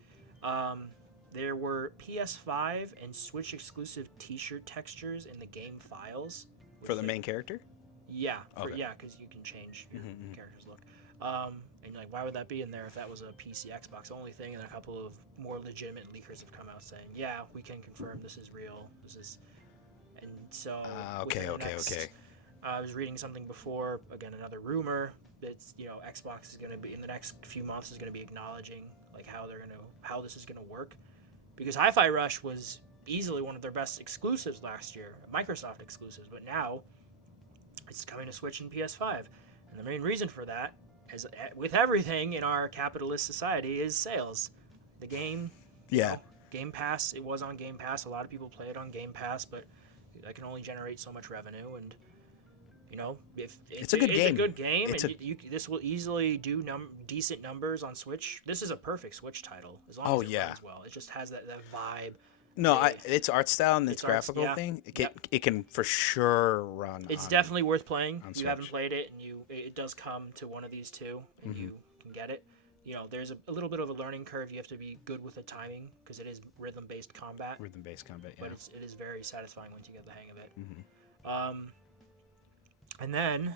there were PS5 and Switch exclusive T-shirt textures in the game files. For the main character? Yeah. Okay. Yeah, because you can change your character's look. And you're like, why would that be in there if that was a PC Xbox only thing? And a couple of more legitimate leakers have come out saying, yeah, we can confirm this is real. And so... okay. I was reading something before, again, another rumor. It's, Xbox is going to be, in the next few months, is going to be acknowledging like how this is going to work. Because Hi-Fi Rush was easily one of their best exclusives last year, Microsoft exclusives, but now it's coming to Switch and PS5. And the main reason for that, as with everything in our capitalist society, is sales. The game, Game Pass, it was on Game Pass. A lot of people play it on Game Pass, but that can only generate so much revenue. And if it's a good game, this will easily do decent numbers on Switch. This is a perfect Switch title as long as it runs well. It just has that vibe. No, its art style and its graphical thing. It can for sure run. It's definitely worth playing. If you haven't played it, and it does come to one of these two, and you can get it. There's a little bit of a learning curve. You have to be good with the timing because it is rhythm-based combat. But it is very satisfying once you get the hang of it. And then,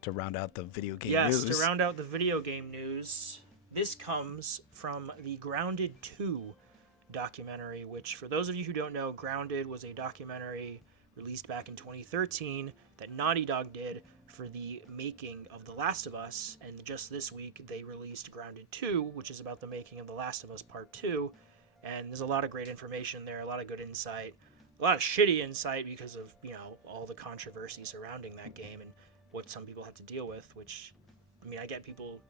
to round out the video game news. Yes, to round out the video game news, this comes from the Grounded 2 documentary, which, for those of you who don't know, Grounded was a documentary released back in 2013 that Naughty Dog did for the making of The Last of Us, and just this week they released Grounded 2, which is about the making of The Last of Us Part 2, and there's a lot of great information there, a lot of good insight. A lot of shitty insight because of, all the controversy surrounding that game and what some people have to deal with, which, I get people,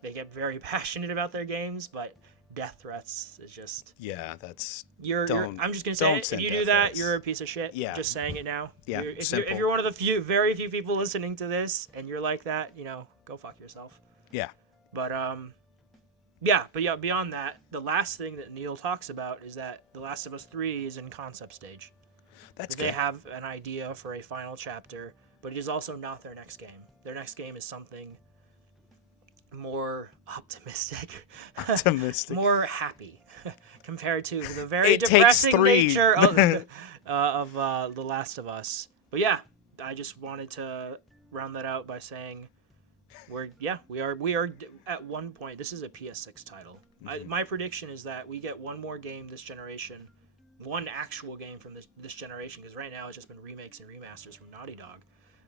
they get very passionate about their games, but death threats is just... Yeah, that's... I'm just going to say it. If you do that, you're a piece of shit. Yeah. Just saying it now. Yeah, if you're one of the very few people listening to this and you're like that, go fuck yourself. Yeah. But, beyond that, the last thing that Neil talks about is that The Last of Us 3 is in concept stage. That's good. They have an idea for a final chapter, but it is also not their next game. Their next game is something more optimistic. More happy compared to the very depressing nature of The Last of Us. But yeah, I just wanted to round that out by saying We are at one point. This is a PS6 title. My prediction is that we get one more game this generation, one actual game from this generation, because right now it's just been remakes and remasters from Naughty Dog.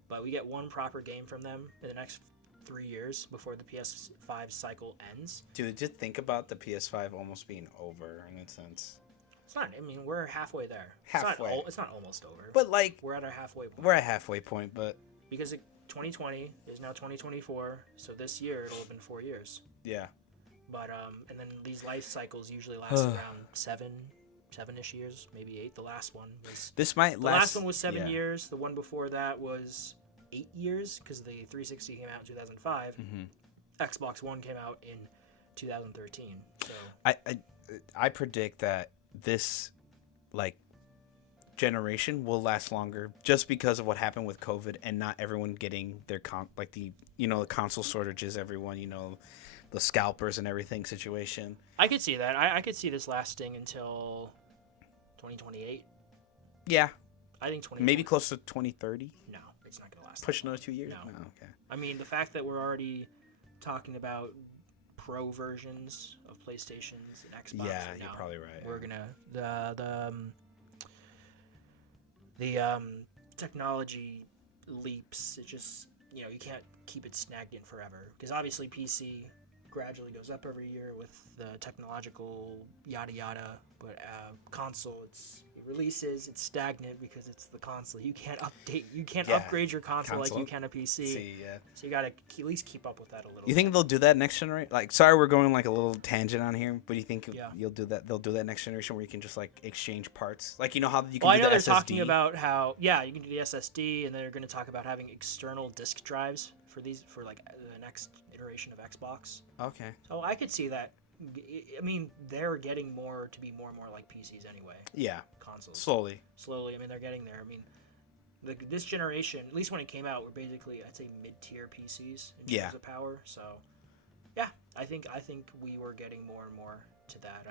But we get one proper game from them in the next 3 years before the PS5 cycle ends. Dude, just think about the PS5 almost being over in a sense. It's not. I mean, we're halfway there. Halfway. It's not almost over. But like, we're at our halfway point. We're at halfway point, but because 2020 is now 2024, so this year it'll have been 4 years. Yeah. But and then these life cycles usually last around seven-ish years, maybe 8. The last one was. This might last. The last one was 7 years. The one before that was 8 years because the 360 came out in 2005. Xbox One came out in 2013. So I predict that this like generation will last longer just because of what happened with COVID and not everyone getting their the console shortages, everyone, the scalpers and everything situation. I could see that. I could see this lasting until 2028. Yeah. I think 20. Maybe close to 2030. No, it's not going to last. Push another 2 years? No. Oh, okay. I mean, the fact that we're already talking about pro versions of PlayStations and Xbox. Yeah, you're probably right. We're gonna the technology leaps. It just you can't keep it snagged in forever because obviously PC gradually goes up every year with the technological yada yada, but console it releases, it's stagnant because it's the console. You can't upgrade your console like you can a PC. So you gotta at least keep up with that a little. You think they'll do that next generation? Like, sorry, we're going like a little tangent on here, but you think you'll do that? They'll do that next generation where you can just like exchange parts, like how you can. Well, I know they're SSD. talking about how you can do the SSD, and they're going to talk about having external disk drives for like the next iteration of Xbox. Okay. So I could see that. I mean, they're getting more to be more and more like PCs anyway. Yeah. Consoles. Slowly. I mean, they're getting there. I mean, this generation, at least when it came out, were basically, I'd say, mid-tier PCs in terms of power. So, yeah, I think we were getting more and more to that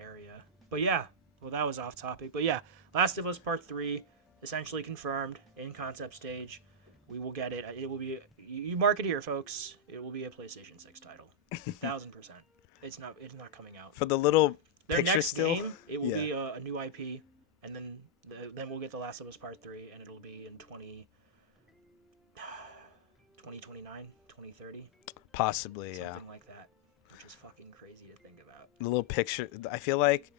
area. But yeah, well, that was off topic. But yeah, Last of Us Part 3, essentially confirmed in concept stage. We will get it. It will be. You mark it here, folks. It will be a PlayStation 6 title. 1,000%. It's not coming out for the little their picture next still. Game, it will be a new IP, and then we'll get The Last of Us Part 3, and it'll be in 2029, 2030. Possibly, something like that, which is fucking crazy to think about. The little picture. I feel like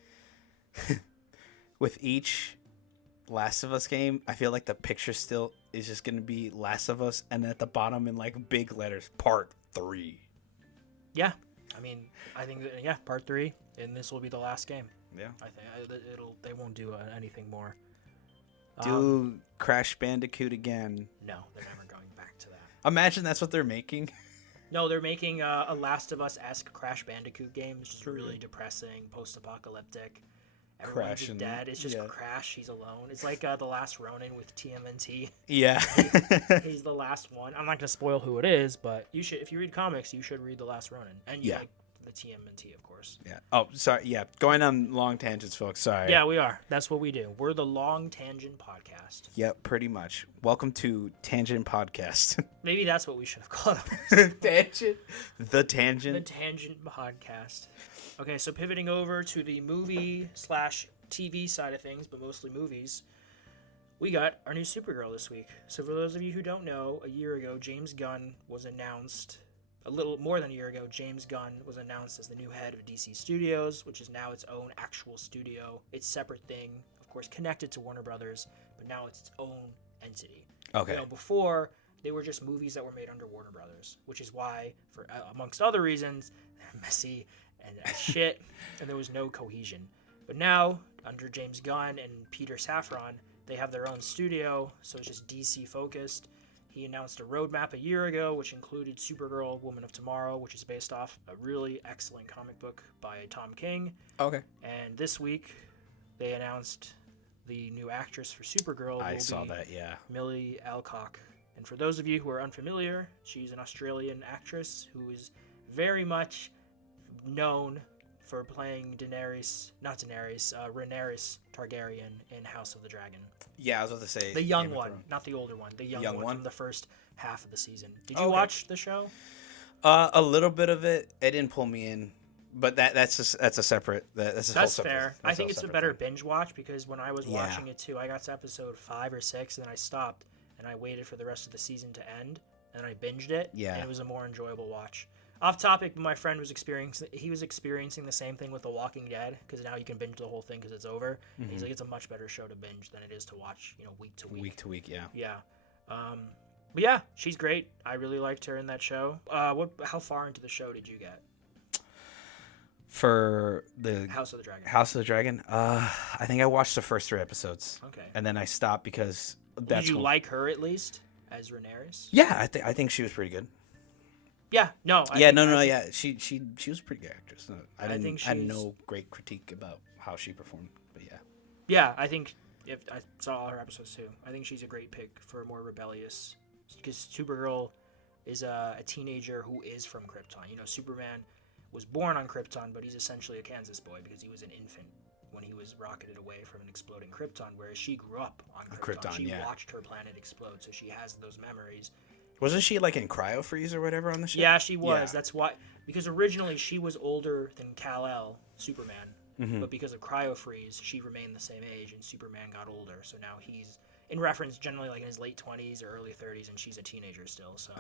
with each Last of Us game, I feel like the picture still is just going to be Last of Us, and at the bottom in like big letters, Part 3. Yeah, I mean, I think that, Part 3, and this will be the last game. Yeah, I think they won't do anything more. Do Crash Bandicoot again? No, they're never going back to that. Imagine that's what they're making. No, they're making a Last of Us-esque Crash Bandicoot game. It's just really depressing, post-apocalyptic. Everyone's just dead. It's just Crash. He's alone. It's like The Last Ronin with TMNT. Yeah. He's the last one. I'm not going to spoil who it is, but you should. If you read comics, you should read The Last Ronin. And you like the TMNT, of course. Yeah. Oh, sorry. Yeah. Going on long tangents, folks. Sorry. Yeah, we are. That's what we do. We're the Long Tangent Podcast. Yep, pretty much. Welcome to Tangent Podcast. Maybe that's what we should have called it. Tangent? The Tangent? The Tangent Podcast. Okay, so pivoting over to the movie/TV side of things, but mostly movies, we got our new Supergirl this week. So for those of you who don't know, a year ago, James Gunn was announced, a little more than a year ago, James Gunn was announced as the new head of DC Studios, which is now its own actual studio. It's a separate thing, of course, connected to Warner Brothers, but now it's its own entity. Okay. Before, they were just movies that were made under Warner Brothers, which is why, for amongst other reasons, they're messy and shit, and there was no cohesion. But now, under James Gunn and Peter Safran, they have their own studio, so it's just DC focused. He announced a roadmap a year ago, which included Supergirl, Woman of Tomorrow, which is based off a really excellent comic book by Tom King. Okay. And this week, they announced the new actress for Supergirl. I saw that, yeah. Millie Alcock. And for those of you who are unfamiliar, she's an Australian actress who is very much known for playing Rhaenyra Targaryen in House of the Dragon. Yeah, I was about to say the young one, not the older one. The young one from the first half of the season. Did you watch the show? A little bit of it. It didn't pull me in, but that's a separate. That's fair. I think it's a better binge watch because when I was watching it too, I got to episode 5 or 6, and then I stopped and I waited for the rest of the season to end, and then I binged it. Yeah, and it was a more enjoyable watch. Off topic, my friend was experiencing the same thing with The Walking Dead because now you can binge the whole thing because it's over. Mm-hmm. He's like, it's a much better show to binge than it is to watch, week to week. Week to week, yeah. Yeah. But yeah, she's great. I really liked her in that show. How far into the show did you get? For the House of the Dragon. House of the Dragon? I think I watched the first 3 episodes. Okay. And then I stopped because Did you like her at least as Rhaenyra? Yeah, I think she was pretty good. Yeah, no. She was a pretty good actress. No, I had no great critique about how she performed, but yeah. Yeah, I think I saw all her episodes too. I think she's a great pick for a more rebellious, because Supergirl is a teenager who is from Krypton. Superman was born on Krypton, but he's essentially a Kansas boy because he was an infant when he was rocketed away from an exploding Krypton, whereas she grew up on Krypton. She watched her planet explode, so she has those memories. Wasn't she like in cryo freeze or whatever on the ship? Yeah, she was. Yeah. That's why, because originally she was older than Kal-El, Superman, but because of cryo freeze, she remained the same age, and Superman got older. So now he's, in reference, generally like in his late 20s or early 30s, and she's a teenager still. So,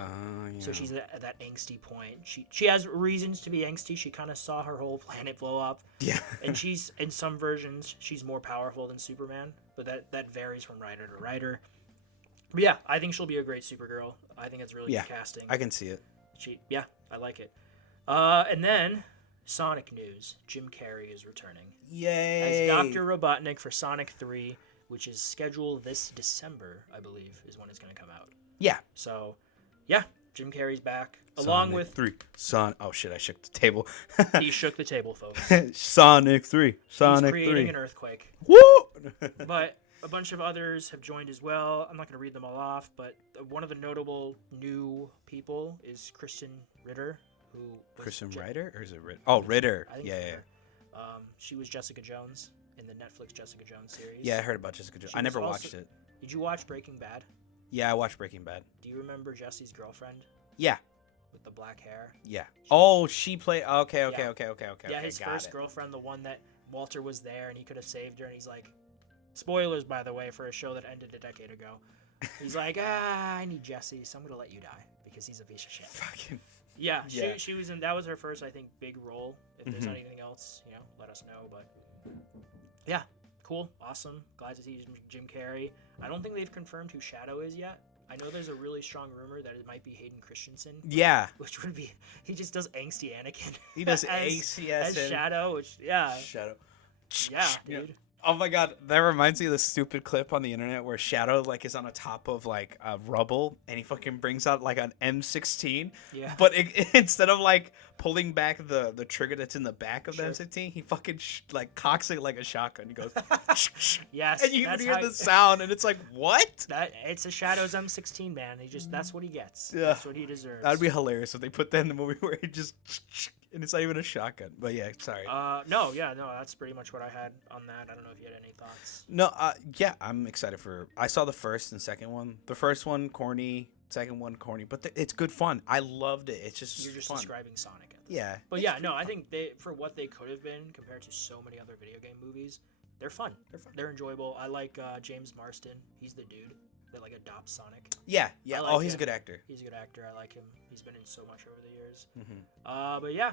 so she's at that angsty point. She has reasons to be angsty. She kind of saw her whole planet blow up. Yeah, and she's in some versions she's more powerful than Superman, but that varies from writer to writer. But yeah, I think she'll be a great Supergirl. I think it's really good casting. I can see it. I like it. And then, Sonic news. Jim Carrey is returning. Yay! As Dr. Robotnik for Sonic 3, which is scheduled this December, I believe, is when it's going to come out. Yeah. So, yeah, Jim Carrey's back. Sonic along with 3. Oh shit, I shook the table. He shook the table, folks. Sonic 3. Sonic 3. He's creating an earthquake. Woo! But a bunch of others have joined as well. I'm not going to read them all off, but one of the notable new people is Kristen Ritter, who Kristen Ritter, or is it Ritter? Oh, Ritter. I think Ritter. She was Jessica Jones in the Netflix Jessica Jones series. Yeah, I heard about Jessica Jones. I never watched it. Did you watch Breaking Bad? Yeah, I watched Breaking Bad. Do you remember Jesse's girlfriend? Yeah. With the black hair? Yeah. She played. Okay. Yeah, his first girlfriend, the one that Walter was there and he could have saved her, and he's like, spoilers, by the way, for a show that ended a decade ago. He's like, I need Jesse, so I'm going to let you die because he's a piece of shit. Fucking. Yeah, she was in, that was her first, I think, big role. If there's anything else, let us know. But yeah, cool, awesome. Glad to see Jim Carrey. I don't think they've confirmed who Shadow is yet. I know there's a really strong rumor that it might be Hayden Christensen. Yeah. Which would be, he just does angsty Anakin. He does angsty as Shadow, which, yeah. Shadow. Yeah, dude. Oh my god, that reminds me of this stupid clip on the internet where Shadow is on the top of rubble and he fucking brings out an M16. Yeah. But instead of pulling back the trigger that's in the back of the M16, he fucking cocks it like a shotgun. He goes, yes, and you can hear the sound, and it's like, what? It's a Shadow's M16, man. That's what he gets. Yeah. That's what he deserves. That'd be hilarious if they put that in the movie where he just. And it's not even a shotgun. But yeah, sorry. No, that's pretty much what I had on that. I don't know if you had any thoughts. No, yeah, I'm excited for. I saw the first and second one. The first one corny, second one corny, but it's good fun. I loved it. It's just you're just fun. describing Sonic. Yeah. But yeah, no, I think for what they could have been compared to so many other video game movies, they're fun. They're enjoyable. I like James Marsden. He's the dude that adopts Sonic. Yeah. He's a good actor. He's a good actor. I like him. He's been in so much over the years. Mm-hmm. But yeah,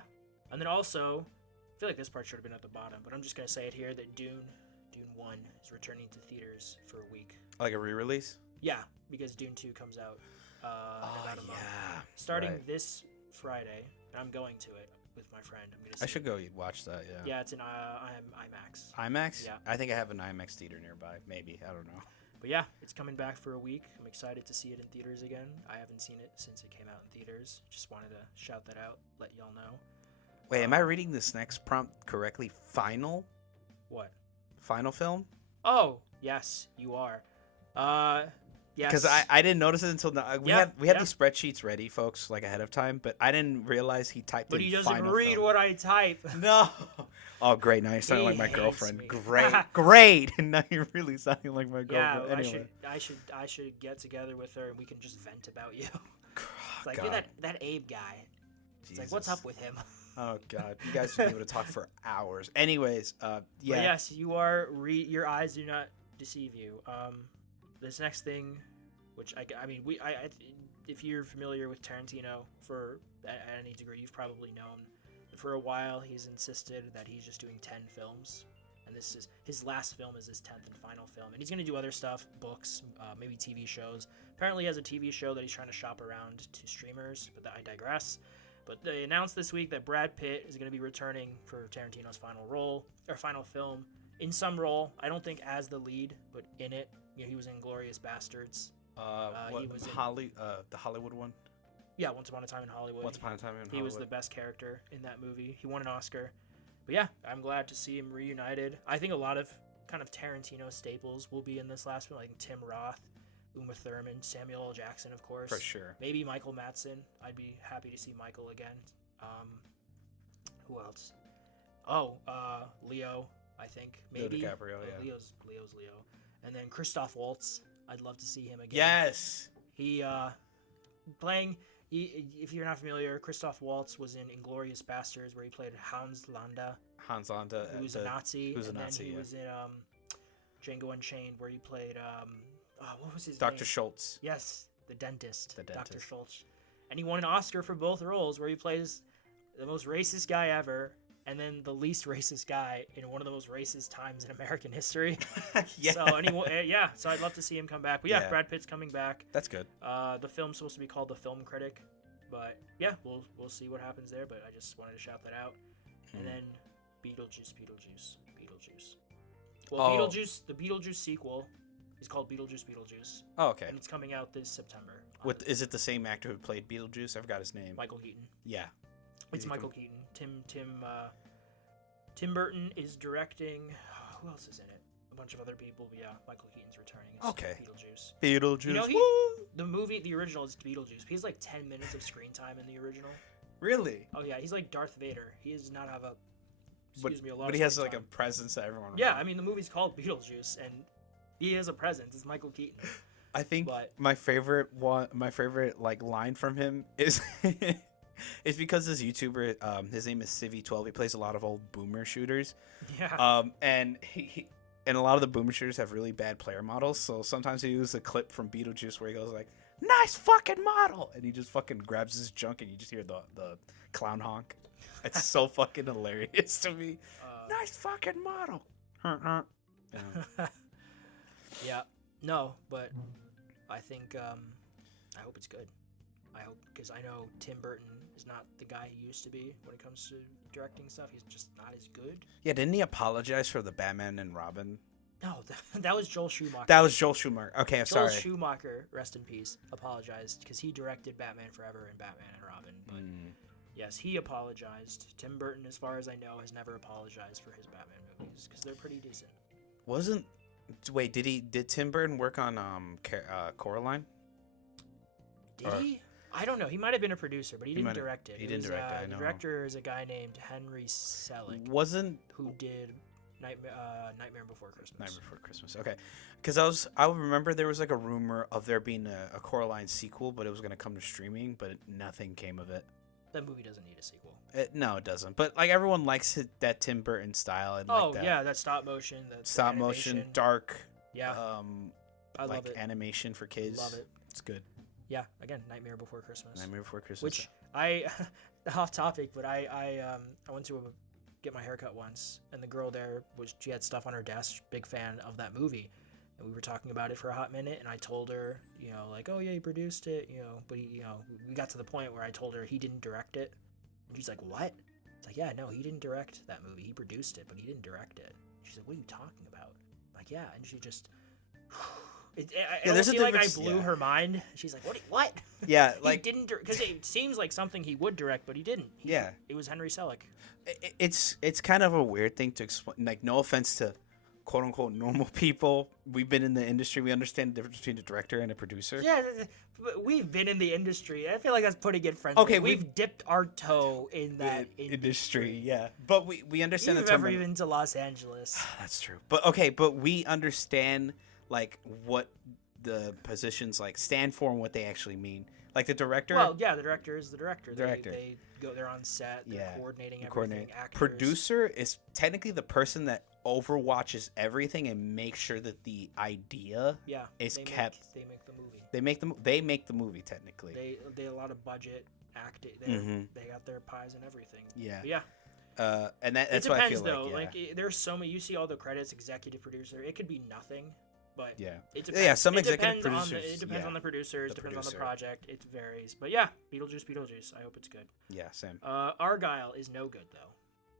and then also, I feel like this part should have been at the bottom, but I'm just gonna say it here that Dune 1 is returning to theaters for a week. Like a re-release? Yeah, because Dune 2 comes out in about a month. Starting this Friday, and I'm going to it with my friend. I should go watch that. Yeah. Yeah, it's in IMAX. IMAX? Yeah. I think I have an IMAX theater nearby. Maybe, I don't know. But yeah, it's coming back for a week. I'm excited to see it in theaters again. I haven't seen it since it came out in theaters. Just wanted to shout that out, let y'all know. Wait, am I reading this next prompt correctly? Final? What? Final film? Oh, yes, you are. Because I didn't notice it until now. We have these spreadsheets ready, folks, like ahead of time, but I didn't realize he typed But in he doesn't final read film. what I type. No. Oh, great. Now you're sounding like my hates girlfriend. me. Great. And now you're really sounding like my girlfriend. Yeah, anyway. I should get together with her and we can just vent about you. It's like, God. you're that Abe guy. It's like, what's up with him? Oh God, you guys would be able to talk for hours. Anyways, yeah. But yes, you are. Your eyes do not deceive you. This next thing, which I mean, if you're familiar with Tarantino at any degree, you've probably known that for a while he's insisted that he's just doing 10 films, and this is his last film is his 10th and final film, and he's gonna do other stuff, books, maybe TV shows. Apparently, he has a TV show that he's trying to shop around to streamers, but I digress. But they announced this week that Brad Pitt is going to be returning for Tarantino's final film, in some role. I don't think as the lead, but in it. You know, he was in Glorious Bastards. He was the Hollywood one. Yeah, Once Upon a Time in Hollywood. Once Upon a Time in Hollywood. He was the best character in that movie. He won an Oscar. But yeah, I'm glad to see him reunited. I think a lot of kind of Tarantino staples will be in this last film, like Tim Roth, Uma Thurman, Samuel L. Jackson, of course. For sure. Maybe Michael Madsen. I'd be happy to see Michael again. Who else? Oh, Leo, I think. Maybe. Leo DiCaprio, yeah. Leo's Leo. And then Christoph Waltz. I'd love to see him again. Yes! He, if you're not familiar, Christoph Waltz was in Inglourious Bastards, where he played Hans Landa. Who was a Nazi. Who's a Nazi, he was in Django Unchained, where he played... what was his Dr. name? Schultz. Yes, the dentist. Dr. Schultz. And he won an Oscar for both roles, where he plays the most racist guy ever, and then the least racist guy in one of the most racist times in American history. Yeah. So I'd love to see him come back. But yeah, Brad Pitt's coming back. That's good. The film's supposed to be called The Film Critic, but yeah, we'll see what happens there. But I just wanted to shout that out. And then Beetlejuice. Well, the Beetlejuice sequel is called Beetlejuice. Oh, okay. And it's coming out this September. Is it the same actor who played Beetlejuice? I forgot his name. Michael Keaton. Yeah. It's Michael Keaton. Tim Burton is directing. Who else is in it? A bunch of other people. But yeah, Michael Keaton's returning. Okay. Beetlejuice. You know, the movie, the original is Beetlejuice. He's like 10 minutes of screen time in the original. Really? Oh yeah, he's like Darth Vader. He does not have a. But he has like a presence that everyone. Yeah, I mean the movie's called Beetlejuice, and he has a presence. It's Michael Keaton. I think my favorite like line from him is it's because this YouTuber, his name is Civi12. He plays a lot of old boomer shooters. Yeah. And he a lot of the boomer shooters have really bad player models. So sometimes he uses a clip from Beetlejuice where he goes like, "Nice fucking model," and he just fucking grabs his junk, and you just hear the clown honk. It's so fucking hilarious to me. Nice fucking model. Yeah. No, but I think I hope it's good. I hope, because I know Tim Burton is not the guy he used to be when it comes to directing stuff. He's just not as good. Yeah, didn't he apologize for the Batman and Robin? No, that was Joel Schumacher. That was Joel Schumacher. Okay, I'm sorry. Joel Schumacher, rest in peace, apologized because he directed Batman Forever and Batman and Robin. But yes, he apologized. Tim Burton, as far as I know, has never apologized for his Batman movies because they're pretty decent. Did Tim Burton work on Coraline? Did he? I don't know. He might have been a producer, but he didn't direct it. He didn't direct it. I know. The director is a guy named Henry Selick. Who did Nightmare Before Christmas. Nightmare Before Christmas. Okay, because I remember there was like a rumor of there being a Coraline sequel, but it was going to come to streaming, but nothing came of it. That movie doesn't need a sequel. No, it doesn't. But like everyone likes that Tim Burton style. And that stop motion. Stop motion, dark. Yeah. I love it. Animation for kids. Love it. It's good. Yeah. Again, Nightmare Before Christmas. Nightmare Before Christmas. Which off topic, but I went to get my haircut once, and the girl there she had stuff on her desk. Big fan of that movie. And we were talking about it for a hot minute, and I told her, like, oh yeah, he produced it, but he, we got to the point where I told her he didn't direct it, and she's like, what? It's like, yeah, no, he didn't direct that movie. He produced it, but he didn't direct it. She's like, what are you talking about? I'm like, yeah, and she just, I feel like I blew her mind. She's like, what? Yeah, like he didn't, because it seems like something he would direct, but he didn't. It was Henry Selick. It's kind of a weird thing to explain. Like, no offense to quote unquote normal people. We've been in the industry. We understand the difference between a director and a producer. Yeah, but we've been in the industry. I feel like that's putting it friendly. Okay, we've dipped our toe in that industry. Yeah, but we understand You've the term. ever been to Los Angeles? That's true. But we understand like what the positions like stand for and what they actually mean. Like the director. Well, yeah, the director is the director. Director. They go. They're on set. They're coordinating everything. Actors. Producer is technically the person that overwatches everything and makes sure that the idea is kept. They make the movie. They make the movie technically. They a lot of budget acting. They got their pies and everything. Yeah. But yeah. And that's it depends, what I feel though. like. Like there's so many. You see all the credits, executive producer. It could be nothing. But yeah, it depends. Yeah, some it executive depends producers. It depends on the producers. The depends producer. on the project. It varies. But yeah, Beetlejuice. I hope it's good. Yeah, same. Argyle is no good though.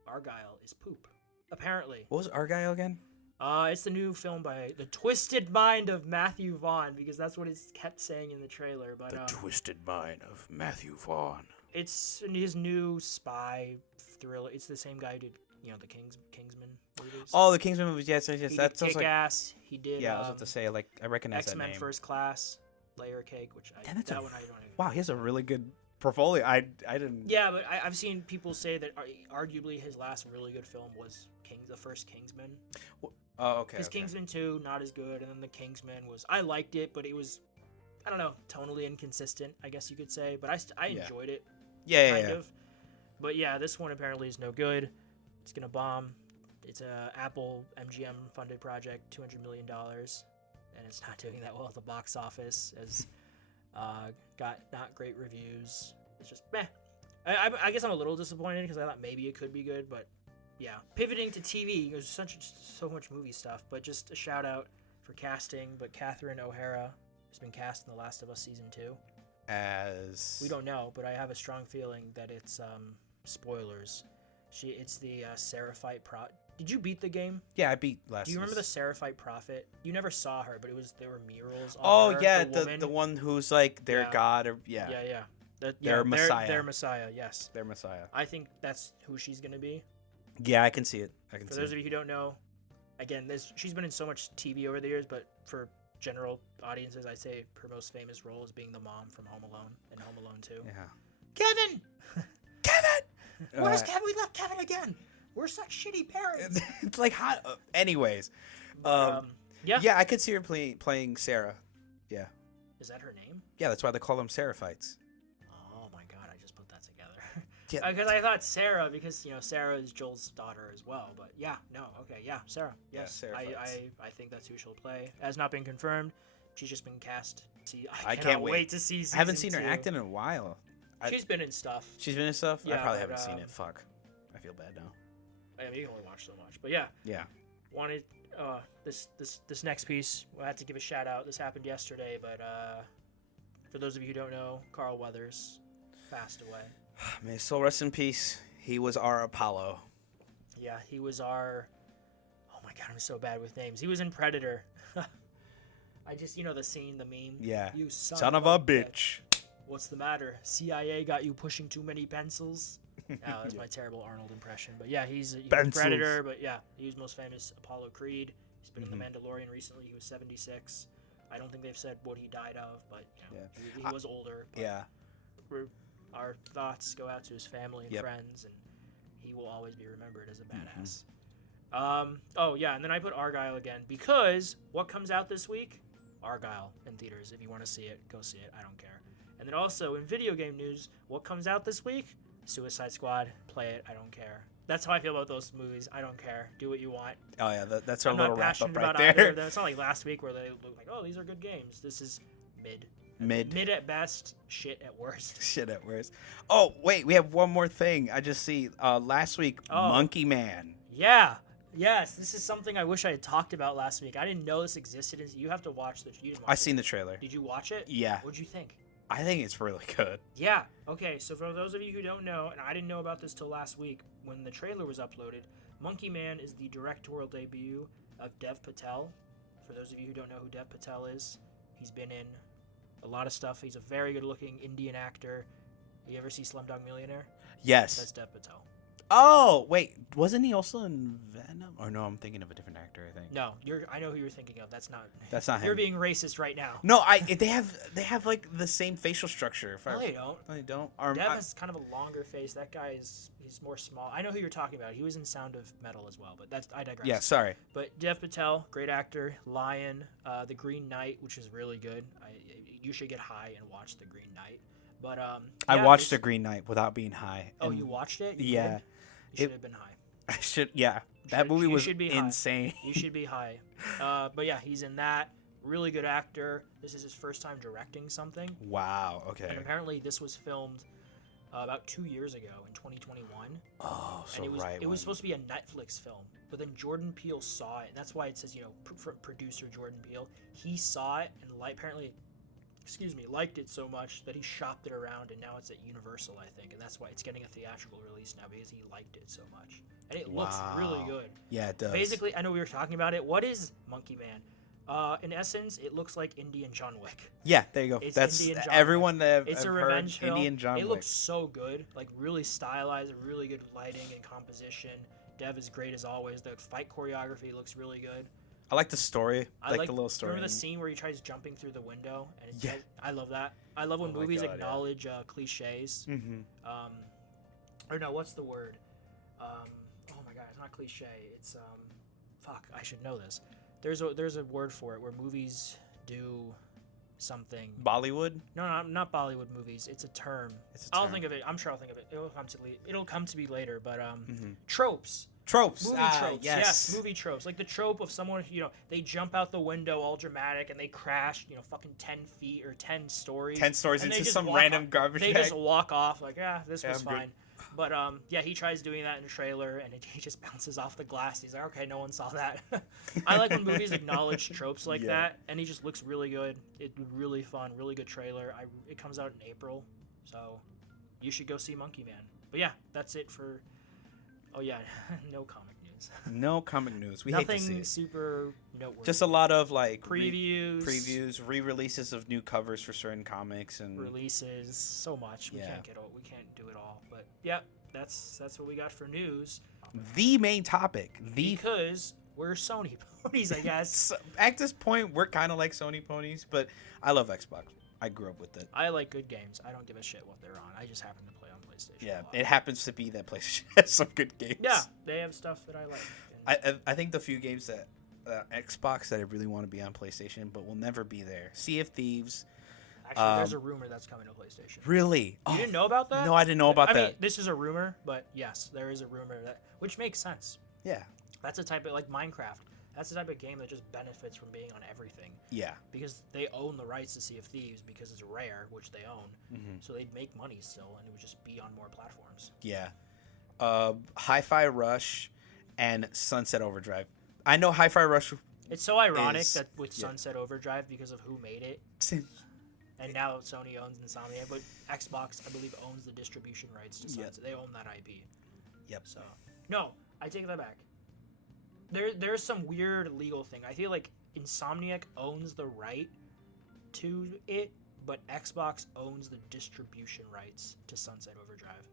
Argyle is poop. Apparently. What was Argyle again? It's the new film by the Twisted Mind of Matthew Vaughn, because that's what it kept saying in the trailer. But the Twisted Mind of Matthew Vaughn. It's his new spy thriller. It's the same guy who did the Kingsman movies. Oh, the Kingsman movies. Yes. He That did sounds like Kick-Ass. He did. Yeah, I was about to say I recognize X-Men that name. First Class, Layer Cake, which I don't even. Wow, he has a really good portfolio. I didn't. Yeah, but I've seen people say that arguably his last really good film was the first Kingsman. Oh, okay. His Kingsman 2 not as good, and then the Kingsman I liked it, but it was, I don't know, tonally inconsistent, I guess you could say. But I enjoyed it. Kind of. But yeah, this one apparently is no good. It's gonna bomb. It's a Apple MGM funded project, $200 million, and it's not doing that well at the box office. As got not great reviews. It's just meh. I guess I'm a little disappointed because I thought maybe it could be good, but yeah. Pivoting to TV, there's so much movie stuff, but just a shout out for casting. But Catherine O'Hara has been cast in The Last of Us season 2. As we don't know, but I have a strong feeling that it's spoilers. It's the Seraphite Did you beat the game? Yeah, I beat Last. Do you remember the Seraphite Prophet? You never saw her, but there were murals. Oh her, yeah, the one who's like their god or yeah. Their Messiah. Their Messiah, yes. Their Messiah. I think that's who she's gonna be. Yeah, I can see it. For those of you who don't know, again, she's been in so much TV over the years, but for general audiences, I'd say her most famous role is being the mom from Home Alone and Home Alone 2. Yeah. Kevin! Where's Kevin? We left Kevin again. We're such shitty parents. It's like hot. Anyways. Yeah, I could see her playing Sarah. Yeah. Is that her name? Yeah, that's why they call them Seraphites. Oh my god, I just put that together. Yeah. Because I thought Sarah, because Sarah is Joel's daughter as well. But Sarah. Yes, I think that's who she'll play. Has not been confirmed. She's just been cast. I can't wait to see. I haven't seen her act in a while. She's been in stuff. She's been in stuff. Yeah, I probably haven't seen it. Fuck. I feel bad now. I mean, you can only watch so much, but yeah. Yeah. Wanted this next piece. I had to give a shout out. This happened yesterday, but for those of you who don't know, Carl Weathers passed away. May his soul rest in peace. He was our Apollo. Yeah, he was our. Oh my god, I'm so bad with names. He was in Predator. I just the scene, the meme. Yeah. You son of a bitch. What's the matter? CIA got you pushing too many pencils. That was my terrible Arnold impression. But yeah, he's Predator. But yeah, he was most famous Apollo Creed. He's been in The Mandalorian recently. He was 76. I don't think they've said what he died of, but he was older. Yeah. Our thoughts go out to his family and friends, and he will always be remembered as a badass. And then I put Argyle again because what comes out this week? Argyle in theaters. If you want to see it, go see it. I don't care. And then also in video game news, what comes out this week? Suicide Squad. Play it. I don't care. That's how I feel about those movies. I don't care. Do what you want. Oh yeah, that's our I'm little not wrap passionate up right about there. either. It's not like last week where they look like, oh, these are good games. This is mid. Mid at best, shit at worst. Shit at worst. Oh wait, we have one more thing. I just see last week, Monkey Man. Yeah. Yes, this is something I wish I had talked about last week. I didn't know this existed. You have to watch this. I seen the trailer. Did you watch it? Yeah. What'd you think? I think it's really good. Yeah. Okay, so for those of you who don't know, and I didn't know about this till last week when the trailer was uploaded, Monkey Man is the directorial debut of Dev Patel. For those of you who don't know who Dev Patel is, he's been in a lot of stuff. He's a very good-looking Indian actor. You ever see Slumdog Millionaire? Yes. That's Dev Patel. Oh wait, wasn't he also in Venom? Or no, I'm thinking of a different actor. I think. No, I know who you're thinking of. That's not. That's not him. You're being racist right now. No, they have like the same facial structure. No, they don't. No, they don't. Dev has kind of a longer face. That guy he's more small. I know who you're talking about. He was in Sound of Metal as well, but I digress. Yeah, sorry. But Dev Patel, great actor. Lion, The Green Knight, which is really good. You should get high and watch The Green Knight. But I watched The Green Knight without being high. Oh, you watched it? Yeah. You should have been high. I should. Yeah, that movie was insane. You should be high. But yeah, he's in that. Really good actor. This is his first time directing something. Wow. Okay. And apparently, this was filmed about 2 years ago in 2021. Oh, so and right. It was supposed to be a Netflix film, but then Jordan Peele saw it, and that's why it says producer Jordan Peele. He saw it and apparently liked it so much that he shopped it around, and now it's at Universal, I think, and that's why it's getting a theatrical release now, because he liked it so much. And it looks really good. Yeah, it does. Basically, I know we were talking about it. What is Monkey Man? In essence, it looks like Indian John Wick. Yeah, there you go. That's Indian John everyone Wick. That it's a revenge film. Indian John Wick. It looks so good, like really stylized, really good lighting and composition. Dev is great as always. The fight choreography looks really good. I like the story, the little story. Remember the scene where he tries jumping through the window? And I love that. I love when movies acknowledge cliches. Mm-hmm. Or no, what's the word? Oh my god, it's not cliche. It's fuck. I should know this. There's a word for it where movies do something. Bollywood? No, not Bollywood movies. It's a term. I'll think of it. I'm sure I'll think of it. It'll come to me later. But tropes. Tropes. Movie tropes. Yes, movie tropes. Like the trope of someone, they jump out the window all dramatic and they crash, fucking 10 feet or 10 stories. 10 stories into some random garbage bag. They just walk off like, this was fine. But he tries doing that in the trailer and he just bounces off the glass. He's like, okay, no one saw that. I like when movies acknowledge tropes like that, and he just looks really good. It's really fun, really good trailer. It comes out in April, so you should go see Monkey Man. But yeah, that's it for. Oh yeah, no comic news. No comic news. We Nothing hate to see it. Super noteworthy. Just a lot of like previews, re-releases of new covers for certain comics and releases. So much. We can't do it all. But yeah, that's what we got for news. The main topic. Because we're Sony ponies, I guess. At this point, we're kind of like Sony ponies, but I love Xbox. I grew up with it. I like good games. I don't give a shit what they're on. I just happen to play on PlayStation. Yeah, it happens to be that PlayStation has some good games. Yeah, they have stuff that I like. I think the few games that Xbox that I really want to be on PlayStation, but will never be there. Sea of Thieves. Actually, there's a rumor that's coming to PlayStation. Really? You didn't know about that? No, I didn't know about that. I mean, this is a rumor, but yes, there is a rumor which makes sense. Yeah. That's a type of like Minecraft. That's the type of game that just benefits from being on everything. Yeah. Because they own the rights to Sea of Thieves because it's rare, which they own. Mm-hmm. So they'd make money still, and it would just be on more platforms. Yeah. Hi-Fi Rush and Sunset Overdrive. I know Hi-Fi Rush. It's so ironic that with Sunset Overdrive because of who made it. And now Sony owns Insomniac, but Xbox, I believe, owns the distribution rights to Sunset. Yep. They own that IP. Yep. So, no, I take that back. There's some weird legal thing. I feel like Insomniac owns the right to it, but Xbox owns the distribution rights to Sunset Overdrive.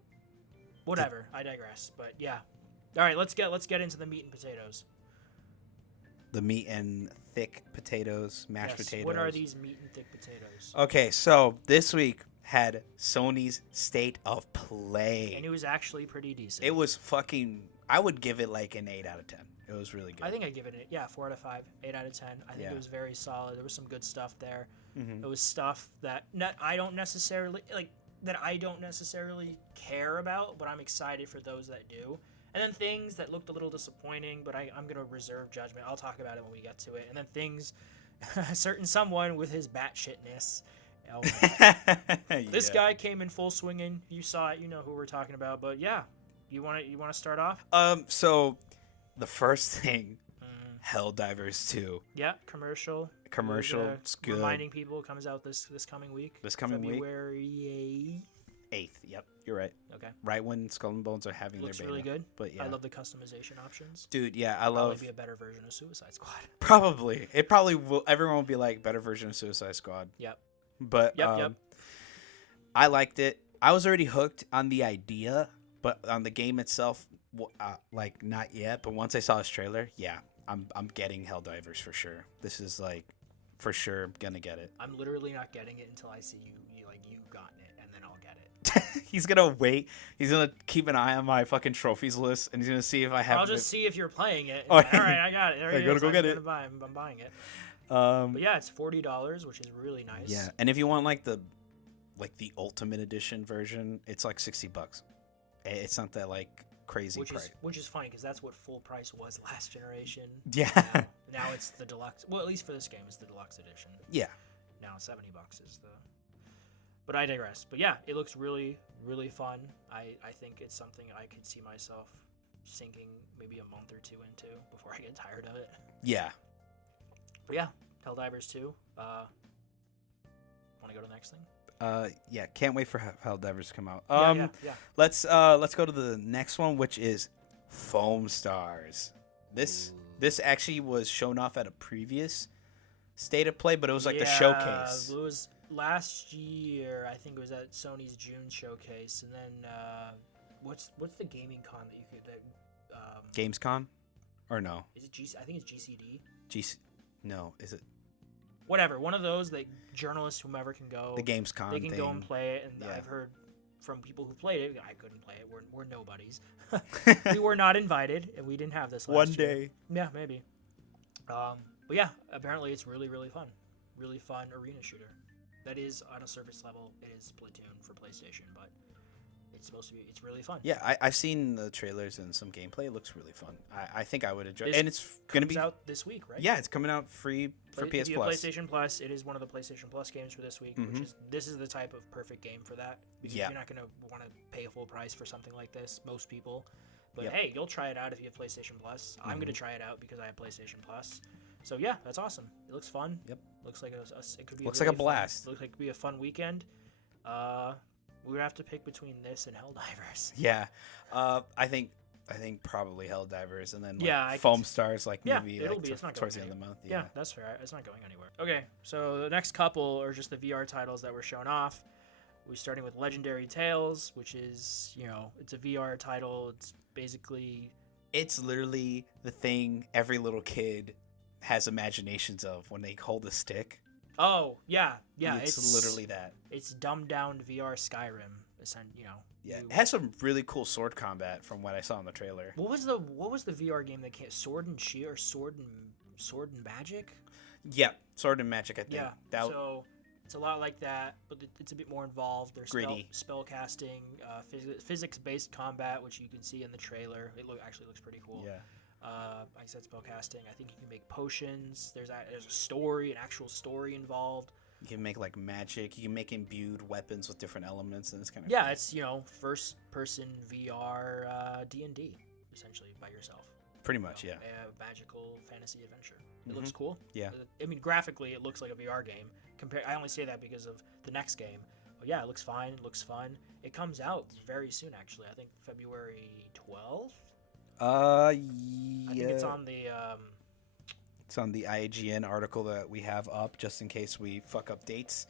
Whatever. I digress. But yeah. All right, let's get into the meat and potatoes. The meat and thick potatoes, mashed potatoes. What are these meat and thick potatoes? Okay, so this week had Sony's State of Play. And it was actually pretty decent. It was fucking... I would give it like an 8 out of 10. It was really good. I think I give it 4 out of 5, 8 out of 10. I think it was very solid. There was some good stuff there. Mm-hmm. It was stuff that I don't necessarily care about, but I'm excited for those that do. And then things that looked a little disappointing, but I'm gonna reserve judgment. I'll talk about it when we get to it. And then things, certain someone with his batshitness. Oh this guy came in full swinging. You saw it. You know who we're talking about. But yeah, you want to start off? So the first thing, Helldivers 2. Yeah, commercial. It's good. Reminding people it comes out this coming week. February 8th. Yep, you're right. Okay. Right when Skull and Bones are having Looks their beta. Looks really good. But yeah. I love the customization options. Dude, yeah, Probably be a better version of Suicide Squad. Probably. It probably will. Everyone will be like, better version of Suicide Squad. Yep. But Yep. I liked it. I was already hooked on the idea But on the game itself, like not yet. But once I saw his trailer, yeah, I'm getting Helldivers for sure. This is like for sure gonna get it. I'm literally not getting it until I see you gotten it, and then I'll get it. He's gonna wait. He's gonna keep an eye on my fucking trophies list, and he's gonna see if I have. I'll just see if you're playing it. Oh, All right, I got it. There I it gotta is. go get it. I'm buying it. But yeah, it's $40, which is really nice. Yeah, and if you want like the ultimate edition version, it's like $60. It's not that like crazy price. Which is funny because that's what full price was last generation. Yeah. Now it's the deluxe. Well, at least for this game, it's the deluxe edition. Yeah. Now $70 is the. But I digress. But yeah, it looks really, really fun. I think it's something I could see myself sinking maybe a month or two into before I get tired of it. Yeah. But yeah, Helldivers 2. Want to go to the next thing? Yeah, can't wait for Helldivers to come out. Yeah. Let's go to the next one, which is Foam Stars. This actually was shown off at a previous State of Play, but it was like the showcase. It was last year. I think it was at Sony's June showcase, and then what's the gaming con that you could Gamescom, or no? Is it I think it's GCD. No, is it? Whatever, one of those that journalists, whomever, can go. The Gamescom. They can thing. go and play it, and Yeah. I've heard from people who played it. I couldn't play it. We're nobodies. We were not invited, and we didn't have this last One year. day. Yeah, maybe. But yeah, apparently it's really, really fun. Really fun arena shooter. That is on a surface level. It is Splatoon for PlayStation, but it's supposed to be. It's really fun. Yeah, I've seen the trailers and some gameplay. It looks really fun. I think I would enjoy it. And it's going to be out this week, right? Yeah, it's coming out free for PS Plus. PlayStation Plus. It is one of the PlayStation Plus games for this week, which is this is the type of perfect game for that. Because you're not going to want to pay a full price for something like this. Most people, but hey, you'll try it out if you have PlayStation Plus. I'm going to try it out because I have PlayStation Plus. So yeah, that's awesome. It looks fun. Yep. Looks like it could be. Looks like a blast. Looks like it could be a fun weekend. We would have to pick between this and Helldivers. Yeah, I think probably Helldivers, and then like, I Foam Stars, like maybe it'll be. It's not towards the going end of the month. Yeah, that's fair. It's not going anywhere. Okay, so the next couple are just the VR titles that were shown off. We're starting with Legendary Tales, which is it's a VR title. It's basically literally the thing every little kid has imaginations of when they hold a stick. Oh yeah. It's literally that. It's dumbed down VR Skyrim. Yeah, it has some really cool sword combat from what I saw in the trailer. What was the VR game that came? Sword and Shield or Sword and Magic? Yeah, Sword and Magic. I think. Yeah. So it's a lot like that, but it's a bit more involved. There's gritty spell casting, physics-based combat, which you can see in the trailer. It actually looks pretty cool. Yeah. Like I said, spellcasting. I think you can make potions. There's a story, an actual story involved. You can make like magic. You can make imbued weapons with different elements, and it's kind of cool. It's first-person VR D&D essentially by yourself. Pretty much, yeah. A magical fantasy adventure. It looks cool. Yeah. I mean, graphically, it looks like a VR game. I only say that because of the next game. But yeah, it looks fine. It looks fun. It comes out very soon, actually. I think February 12th. I think it's on the. It's on the IGN article that we have up, just in case we fuck up dates.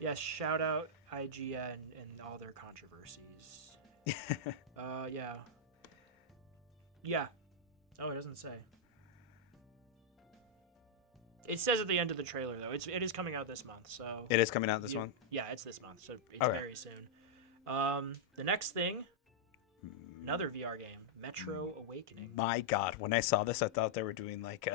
Yeah, shout out IGN and all their controversies. Yeah. Yeah. Oh, it doesn't say. It says at the end of the trailer, though. It is coming out this month, so. It is coming out this month? Yeah, it's this month, so it's very soon. The next thing, another VR game, Metro Awakening. My God, when I saw this, I thought they were doing like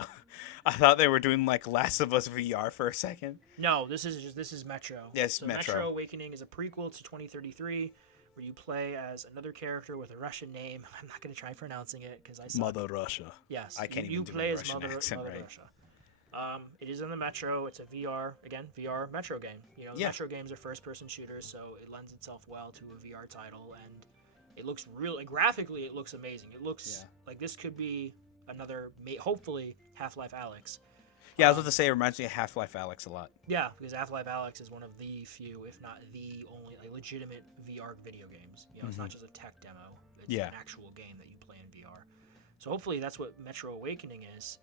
Last of Us VR for a second. No, this is Metro. Yes, so Metro Awakening is a prequel to 2033, where you play as another character with a Russian name. I'm not going to try pronouncing it because I suck. Mother Russia. Yes, I can't you even play do as Russian Mother accent, right? Russia. It is in the Metro. It's a VR Metro game. Metro games are first-person shooters, so it lends itself well to a VR title, and it looks graphically. It looks amazing. It looks like this could be another, hopefully, Half-Life Alyx. Yeah, I was about to say it reminds me of Half-Life Alyx a lot. Yeah, because Half-Life Alyx is one of the few, if not the only, legitimate VR video games. It's not just a tech demo. It's an actual game that you play in VR. So hopefully that's what Metro Awakening is.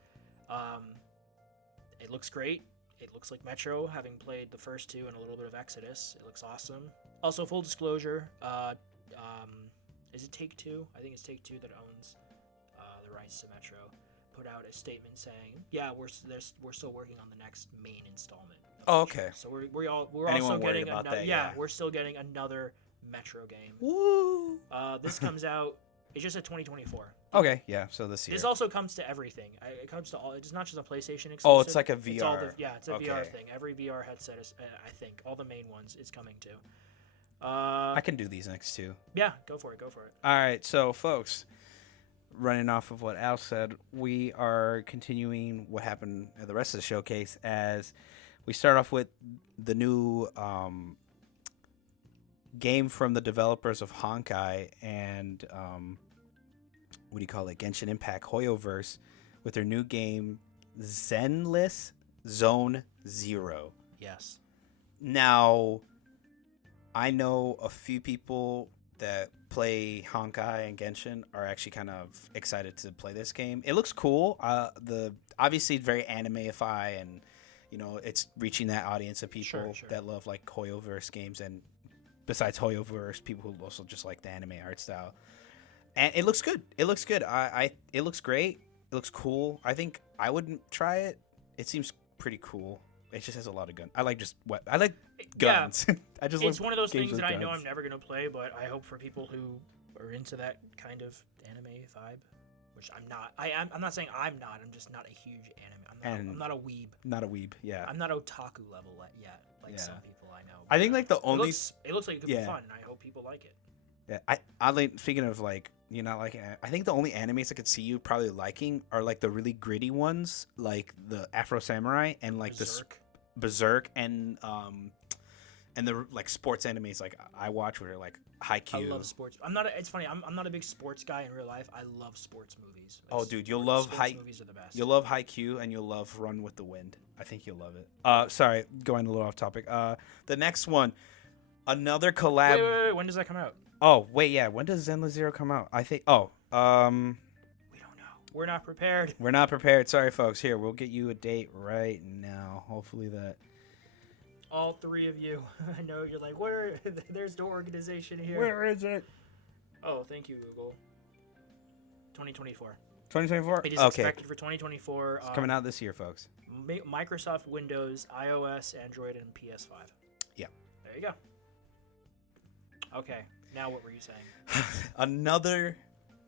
It looks great. It looks like Metro, having played the first two and a little bit of Exodus. It looks awesome. Also, full disclosure, is it Take-Two? I think it's Take-Two that owns the rights to Metro. Put out a statement saying, "Yeah, we're still working on the next main installment." Oh, okay. So we're Anyone also worried getting about another. that? Yeah, Yeah. we're still getting another Metro game. Woo! This comes out. It's just a 2024. Okay, yeah. So this year. This also comes to everything. It comes to all. It's not just a PlayStation exclusive. Oh, it's like a VR. It's all it's a VR Okay. thing. Every VR headset is, I think, all the main ones it's coming to. I can do these next two. Yeah, go for it. All right, so folks, running off of what Al said, we are continuing what happened at the rest of the showcase as we start off with the new game from the developers of Honkai and what do you call it? Genshin Impact Hoyoverse with their new game Zenless Zone Zero. Yes. Now, I know a few people that play Honkai and Genshin are actually kind of excited to play this game. It looks cool. Obviously very anime-ify, and you know it's reaching that audience of people that love like Hoyoverse games, and besides Hoyoverse, people who also just like the anime art style. And it looks good. It looks good. It looks great. It looks cool. I think I wouldn't try it. It seems pretty cool. It just has a lot of guns. I like guns. Yeah. It's one of those things that I know guns. I'm never gonna play, but I hope for people who are into that kind of anime vibe, which I'm not. I'm not saying I'm not. I'm just not a huge anime. I'm not a weeb. Not a weeb. Yeah. I'm not otaku level yet, like some people I know. I think like the only. It looks like it could be fun. And I hope people like it. Yeah. I like speaking of like you not liking. I think the only animes I could see you probably liking are like the really gritty ones, like the Afro Samurai and like Berserk and the like sports animes like I watch where like Haikyuu. I love sports. It's funny. I'm not a big sports guy in real life. I love sports movies. Oh, dude, you'll love movies are the best. You'll love Haikyuu and you'll love Run with the Wind. I think you'll love it. Sorry, going a little off topic. The next one, another collab. Wait. When does that come out? Oh, wait, yeah. When does Zenless Zero come out? I think. We don't know. We're not prepared. We're not prepared. Sorry, folks. Here, we'll get you a date right now. Hopefully that. All three of you. I know you're like, where? There's no organization here. Where is it? Oh, thank you, Google. 2024. 2024? It is expected for 2024. It's coming out this year, folks. Microsoft Windows, iOS, Android, and PS5. Yeah. There you go. Okay. Now what were you saying? Another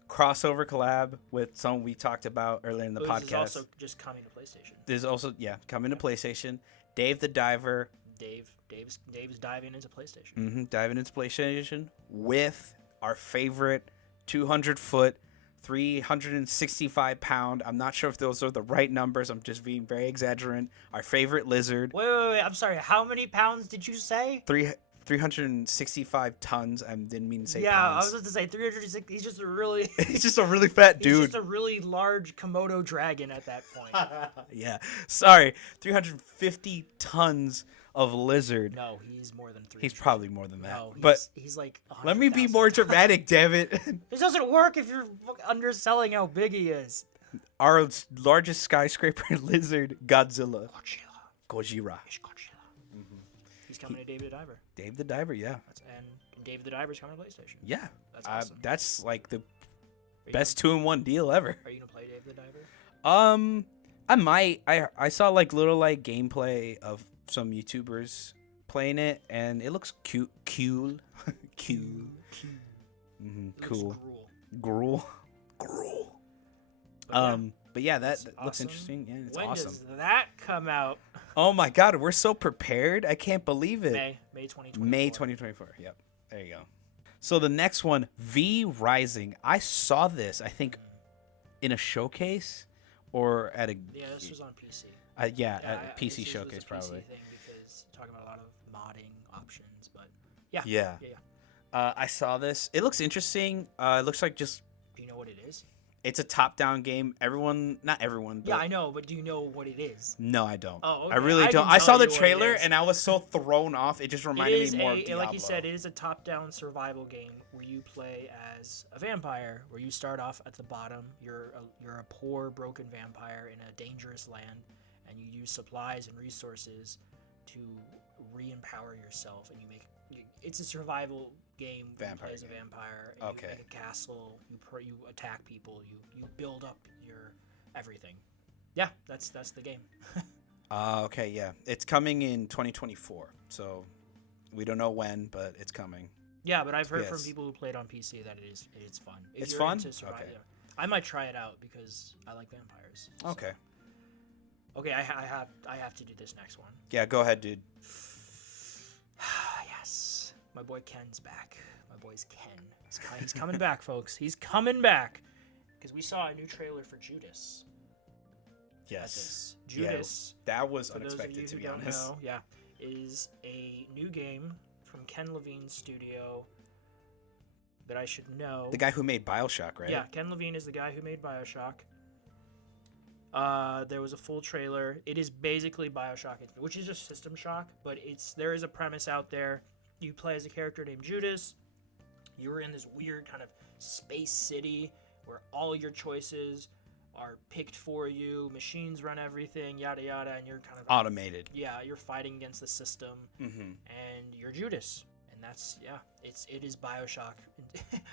crossover collab with someone we talked about earlier in the podcast. This is also just coming to PlayStation. This is also, coming to PlayStation. Dave the Diver. Dave's diving into PlayStation. Mm-hmm, diving into PlayStation with our favorite 200-foot, 365-pound. I'm not sure if those are the right numbers. I'm just being very exaggerant. Our favorite lizard. Wait. I'm sorry. How many pounds did you say? 365 tons. I didn't mean to say pounds. I was pounds. about to say 360. He's just a really... He's just a really fat dude. He's just a really large Komodo dragon at that point. Yeah. Sorry. 350 tons of lizard. No, he's more than 300. He's probably more than that. No, he's like 100,000. let me be more dramatic, damn it. This doesn't work if you're underselling how big he is. Our largest skyscraper lizard, Godzilla. Gojira. He's coming to Dave the Diver. Dave the Diver, yeah. And Dave the Diver's coming to PlayStation. Yeah. That's awesome. That's like the best 2-in-1 deal ever. Are you gonna play Dave the Diver? I might. I saw like little like gameplay of some YouTubers playing it, and it looks cute. Cool. Mm-hmm. Cool. Gruel. But yeah, that looks interesting. Yeah, it's awesome. When does that come out? Oh my God, we're so prepared. I can't believe it. May 2024. May 2024. Yep. There you go. So the next one, V Rising. I saw this, I think, in a showcase or at a... Yeah, this was on PC. At a PC showcase, probably. PC thing because talking about a lot of modding options, but yeah. Yeah. I saw this. It looks interesting. It looks like just... Do you know what it is? It's a top-down game. Not everyone. But yeah, I know, but do you know what it is? No, I don't. Oh, okay. I really don't. I saw the trailer and I was so thrown off. It just reminded me more of Diablo. Like you said, it is a top-down survival game where you play as a vampire, where you start off at the bottom. You're a poor, broken vampire in a dangerous land, and you use supplies and resources to re-empower yourself. And it's a survival game. Vampire You play as a game. vampire. And Okay. You make a castle. You attack people. You build up your everything. Yeah, that's the game. Okay, yeah. It's coming in 2024. So we don't know when, but it's coming. Yeah, but I've heard from PS. people who played on PC that it's fun. If It's you're fun? into survival, Okay. yeah. I might try it out because I like vampires. so. Okay. Okay, I have to do this next one. Yeah, go ahead, dude. Yes, my boy Ken's back. My boy's Ken. He's coming back, folks. He's coming back because we saw a new trailer for Judas. Yes. Judas. Yeah, that was For those of unexpected, you to who be don't honest. know, yeah, is a new game from Ken Levine's studio that I should know. The guy who made BioShock, right? Yeah, Ken Levine is the guy who made BioShock. There was a full trailer. It is basically BioShock, which is just System Shock, but there is a premise out there. You play as a character named Judas. You're in this weird kind of space city where all your choices are picked for you. Machines run everything, yada yada, and you're kind of Automated. yeah, you're fighting against the system, Mm-hmm. and you're Judas. And that's it is BioShock.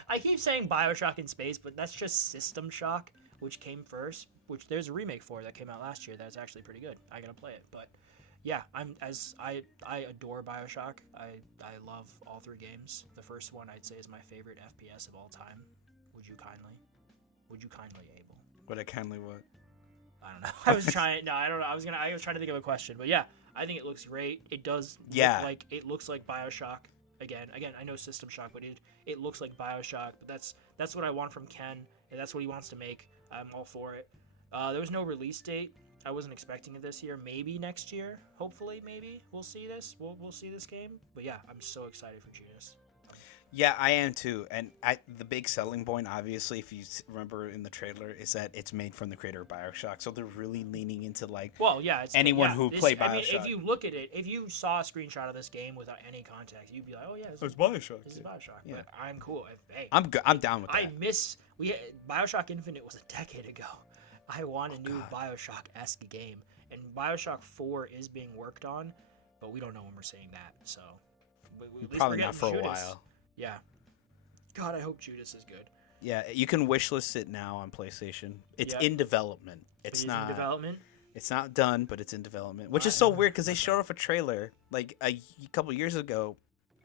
I keep saying BioShock in space, but that's just System Shock, which came first. Which there's a remake for that came out last year that's actually pretty good. I gotta play it, but yeah, I adore BioShock. I love all three games. The first one I'd say is my favorite FPS of all time. Would you kindly, Abel? What I kindly what? I don't know. I was trying. No, I don't know. I was trying to think of a question, but yeah, I think it looks great. It does. Yeah. It looks like BioShock. Again, I know System Shock, but it looks like BioShock. But that's what I want from Ken, and that's what he wants to make. I'm all for it. There was no release date. I wasn't expecting it this year. Maybe next year. Hopefully, maybe we'll see this. We'll see this game. But yeah, I'm so excited for Judas. Yeah, I am too. And the big selling point, obviously, if you remember in the trailer, is that it's made from the creator of BioShock. So they're really leaning into like Well, yeah, it's anyone who played BioShock. I mean, if you look at it, if you saw a screenshot of this game without any context, you'd be like, "Oh yeah, this is BioShock. This is BioShock." Yeah. But I'm cool. Hey, I'm down with that. I miss BioShock Infinite was a decade ago. I want a new God. BioShock-esque game, and BioShock 4 is being worked on, but we don't know when we're seeing that. So at least Probably we're not getting for a Judas. while. Yeah. God, I hope Judas is good. Yeah, you can wishlist it now on PlayStation. It's Yep. in development. It It's is not in development. It's not done, but it's in development, which is so weird because they showed off a trailer like a couple years ago,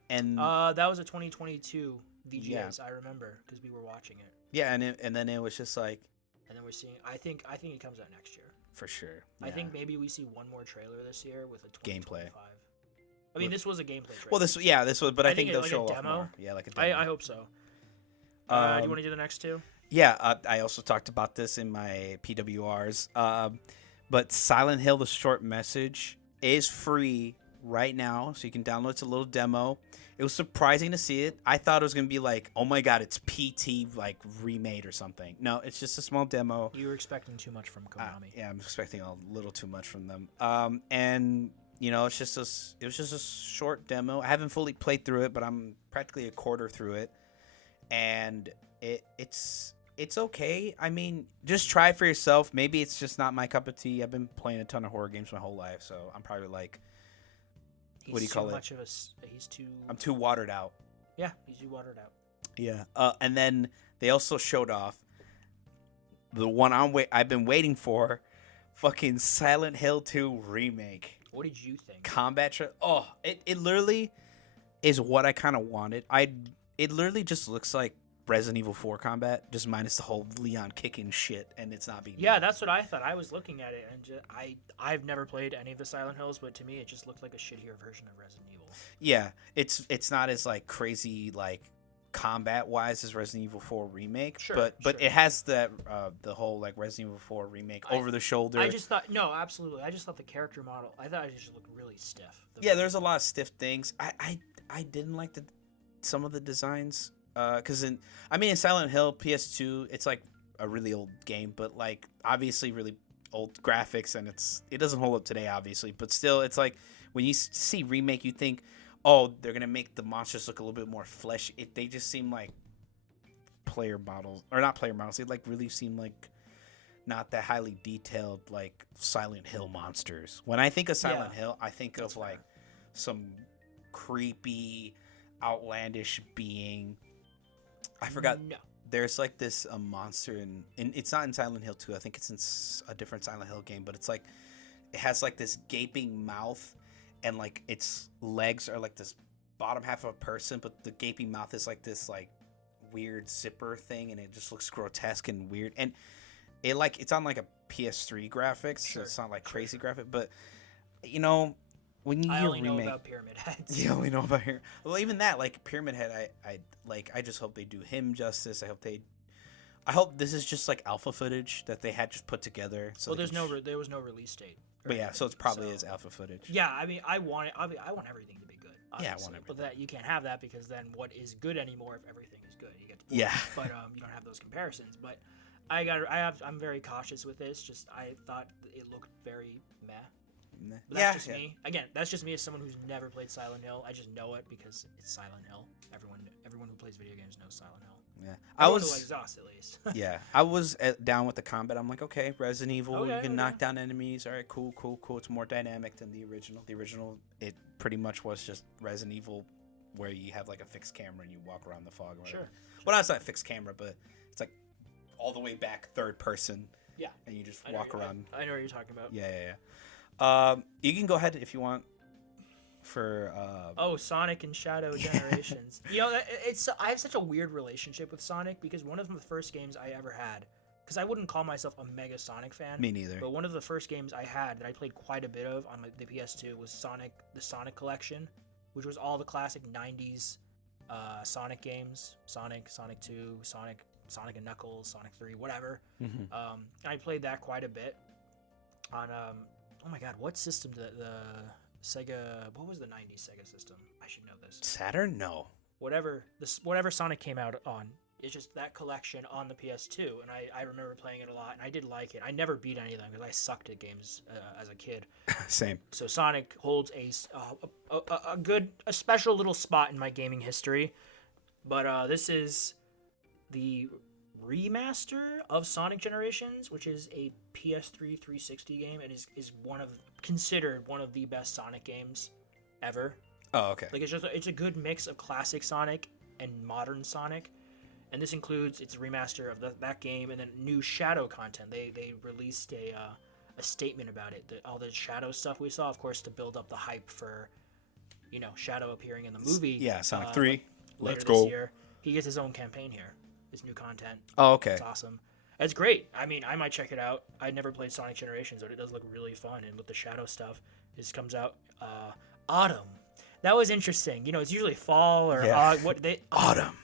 and That was a 2022 VGAs. Yeah. I remember because we were watching it, yeah, and then it was just like and then we're seeing. I think it comes out next year. for sure. I yeah. think maybe we see one more trailer this year with a Gameplay. 2025. I mean, this was a gameplay trailer. Well, this was, but I think it- they'll like a show off demo? more. Yeah, like a demo. I hope so. Do you want to do the next two? Yeah, I also talked about this in my PWRs. But Silent Hill: The Short Message is free right now, so you can download. It's a little demo. It was surprising to see it. I thought it was gonna be like, oh my god, it's PT like remade or something. No, it's just a small demo. You were expecting too much from Konami. Yeah, I'm expecting a little too much from them. And you know, it was just a short demo. I haven't fully played through it, but I'm practically a quarter through it, and it's okay. I mean, just try it for yourself. Maybe it's just not my cup of tea. I've been playing a ton of horror games my whole life, so I'm probably like, He's what do you call too it? much of a. He's too. I'm too watered out. Yeah, he's too watered out. Yeah. And then they also showed off the one I've been waiting for, fucking Silent Hill 2 remake. What did you think? Combat it literally is what I kind of wanted. It literally just looks like Resident Evil 4 combat, just minus the whole Leon kicking shit, and it's not being Yeah, that's what I thought. I was looking at it, and I've never played any of the Silent Hills, but to me, it just looked like a shittier version of Resident Evil. Yeah, it's not as like crazy like combat wise as Resident Evil 4 remake, Sure, but sure. it has that the whole like Resident Evil 4 remake over the shoulder. I just thought no, absolutely. I just thought the character model. I thought it just looked really stiff. Yeah, there's a lot of stiff things. I didn't like some of the designs. Because in Silent Hill PS2, it's like a really old game, but like obviously really old graphics, and it doesn't hold up today, obviously. But still, it's like when you see remake, you think, oh, they're gonna make the monsters look a little bit more flesh. They just seem like player models, or not player models. They like really seem like not that highly detailed like Silent Hill monsters. When I think of Silent Hill, I think of like some creepy outlandish being. I forgot. No. There's like this monster in it's not in Silent Hill 2. I think it's in a different Silent Hill game, but it's like it has like this gaping mouth, and like its legs are like this bottom half of a person, but the gaping mouth is like this like weird zipper thing, and it just looks grotesque and weird. And it like it's on like a PS3 graphics, so it's not like crazy graphic, but you know. When you I hear only remake, know about Pyramid Heads. you only know about here. Well, even that, like Pyramid Head, I just hope they do him justice. I hope this is just like alpha footage that they had just put together. So Well, there was no release date. But yeah, so it's probably is alpha footage. Yeah, I mean, I want everything to be good. Obviously, Yeah, I want everything. But that you can't have that because then what is good anymore if everything is good? You get to Yeah. But you don't have those comparisons. But I'm very cautious with this. Just I thought it looked very meh. But that's just me. Again, that's just me as someone who's never played Silent Hill. I just know it because it's Silent Hill. Everyone who plays video games knows Silent Hill. Yeah, Everyone who likes ZOS, at least. Yeah, I was down with the combat. I'm like, okay, Resident Evil, you can knock down enemies. All right, cool. It's more dynamic than the original. The original, it pretty much was just Resident Evil, where you have like a fixed camera and you walk around the fog. Or whatever. Sure. Well, it's not a fixed camera, but it's like all the way back, third person. Yeah. And you just walk around. I know what you're talking about. Yeah. You can go ahead if you want. For Sonic and Shadow Generations. I have such a weird relationship with Sonic because one of the first games I ever had, because I wouldn't call myself a mega Sonic fan. Me neither. But one of the first games I had that I played quite a bit of on the PS2 was the Sonic Collection, which was all the classic '90s Sonic games: Sonic 2, Sonic and Knuckles, Sonic 3, whatever. Mm-hmm. I played that quite a bit on oh my god, what system the Sega? What was the '90s Sega system? I should know this. Saturn? No. Whatever Sonic came out on, it's just that collection on the PS2, and I remember playing it a lot, and I did like it. I never beat any of them because I sucked at games as a kid. Same. So Sonic holds a special little spot in my gaming history, but this is the remaster of Sonic Generations, which is a PS3 360 game, and is considered one of the best Sonic games ever. Oh, okay. Like it's a good mix of classic Sonic and modern Sonic, and this includes its remaster of that game and then new Shadow content. They released a statement about it. All the Shadow stuff we saw, of course, to build up the hype for Shadow appearing in the movie. Yeah, Sonic 3. Let's go. This year. He gets his own campaign here. His new content. Oh, okay. It's awesome. It's great. I mean, I might check it out. I never played Sonic Generations, but it does look really fun. And with the Shadow stuff, this comes out autumn. That was interesting. It's usually fall or autumn.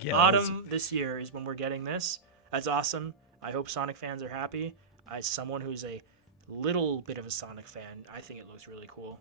Yeah, autumn this year is when we're getting this. That's awesome. I hope Sonic fans are happy. As someone who's a little bit of a Sonic fan, I think it looks really cool.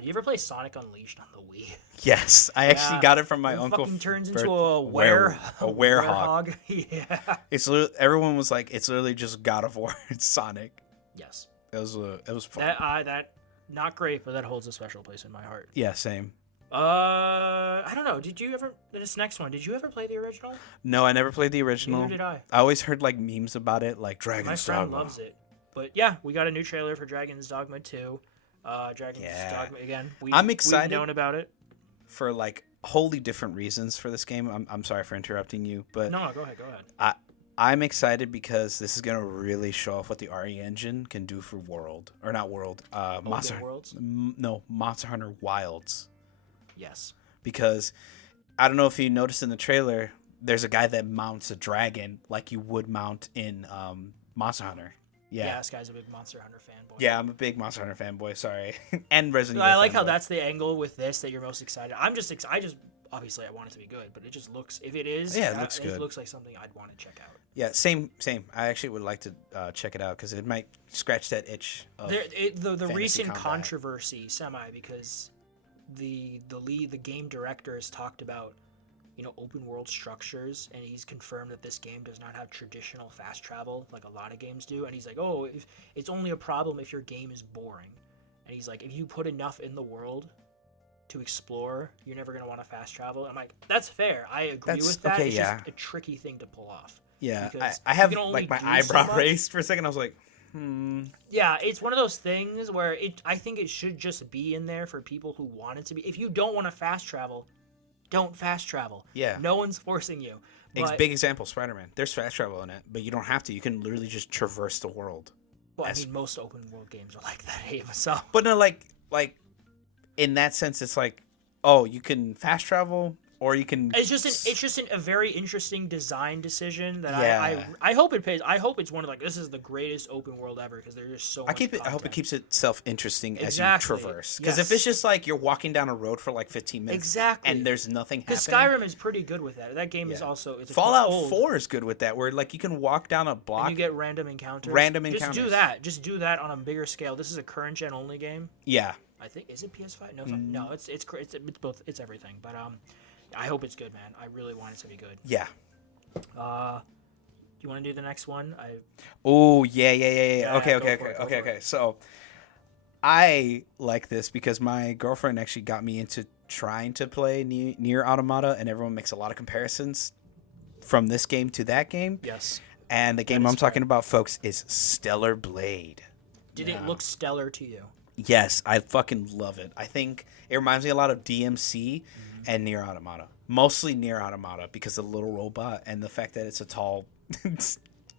You ever play Sonic Unleashed on the Wii? Yes, I actually got it from my uncle. Fucking turns into a werehog. Yeah. It's everyone was like, it's literally just God of War. It's Sonic. Yes. It was fun. That not great, but that holds a special place in my heart. Yeah, same. I don't know. Did you ever? This next one. Did you ever play the original? No, I never played the original. Neither did I. I always heard like memes about it, like Dragon's Dogma. My friend loves it. But yeah, we got a new trailer for Dragon's Dogma 2. Dragon's Dogma again. I'm excited. We've known about it for like wholly different reasons for this game. I'm sorry for interrupting you, but no, go ahead. I'm excited because this is gonna really show off what the RE engine can do for Monster Worlds. No, Monster Hunter Wilds. Yes. Because I don't know if you noticed in the trailer, there's a guy that mounts a dragon like you would mount in Monster Hunter. Yeah, this guy's a big Monster Hunter fanboy. Yeah, I'm a big Monster Hunter fanboy. Sorry, and Resident Evil. I like how that's the angle with this that you're most excited. I'm just excited. Obviously, I want it to be good, but it just looks. If it is, it looks good. It looks like something I'd want to check out. Yeah, same. I actually would like to check it out because it might scratch that itch. The recent combat. controversy, because the game director has talked about open world structures, and he's confirmed that this game does not have traditional fast travel like a lot of games do. And he's like, if it's only a problem if your game is boring. And he's like, if you put enough in the world to explore, you're never going to want to fast travel. I'm like, that's fair. I agree with that. Okay, it's just a tricky thing to pull off. Yeah, I have like my eyebrow raised for a second. I was like, Yeah, it's one of those things where I think it should just be in there for people who want it to be. If you don't want to fast travel, don't fast travel. Yeah. No one's forcing you. But, Big example, Spider-Man. There's fast travel in it, but you don't have to. You can literally just traverse the world. well, I mean, most open world games are like that, Abe. So, But no, like in that sense, it's like, oh, you can fast travel, or you can. it's just a very interesting design decision that Yeah. I hope it pays. I hope it's one of this is the greatest open world ever because there's just so much I hope it content. keeps itself interesting as Exactly. you traverse. Because Yes. if it's just like you're walking down a road for like 15 minutes, Exactly. and there's nothing Because happening. Skyrim is pretty good with that. That game is also it's Fallout old, 4 is good with that, where like you can walk down a block. and you get random encounters. Just do that. Just do that on a bigger scale. This is a current gen only game. Yeah. I think is it PS5? No, no, it's both. It's everything. But I hope it's good, man. I really want it to be good. Yeah. You want to do the next one? Oh yeah. Yeah, Okay. go for it. So I like this because my girlfriend actually got me into trying to play Nier Automata, and everyone makes a lot of comparisons from this game to that game. Yes. And the game I'm talking about, folks, is Stellar Blade. Did it look stellar to you? Yes, I fucking love it. I think it reminds me a lot of DMC and Nier Automata. Mostly Nier Automata because of the little robot and the fact that it's a tall,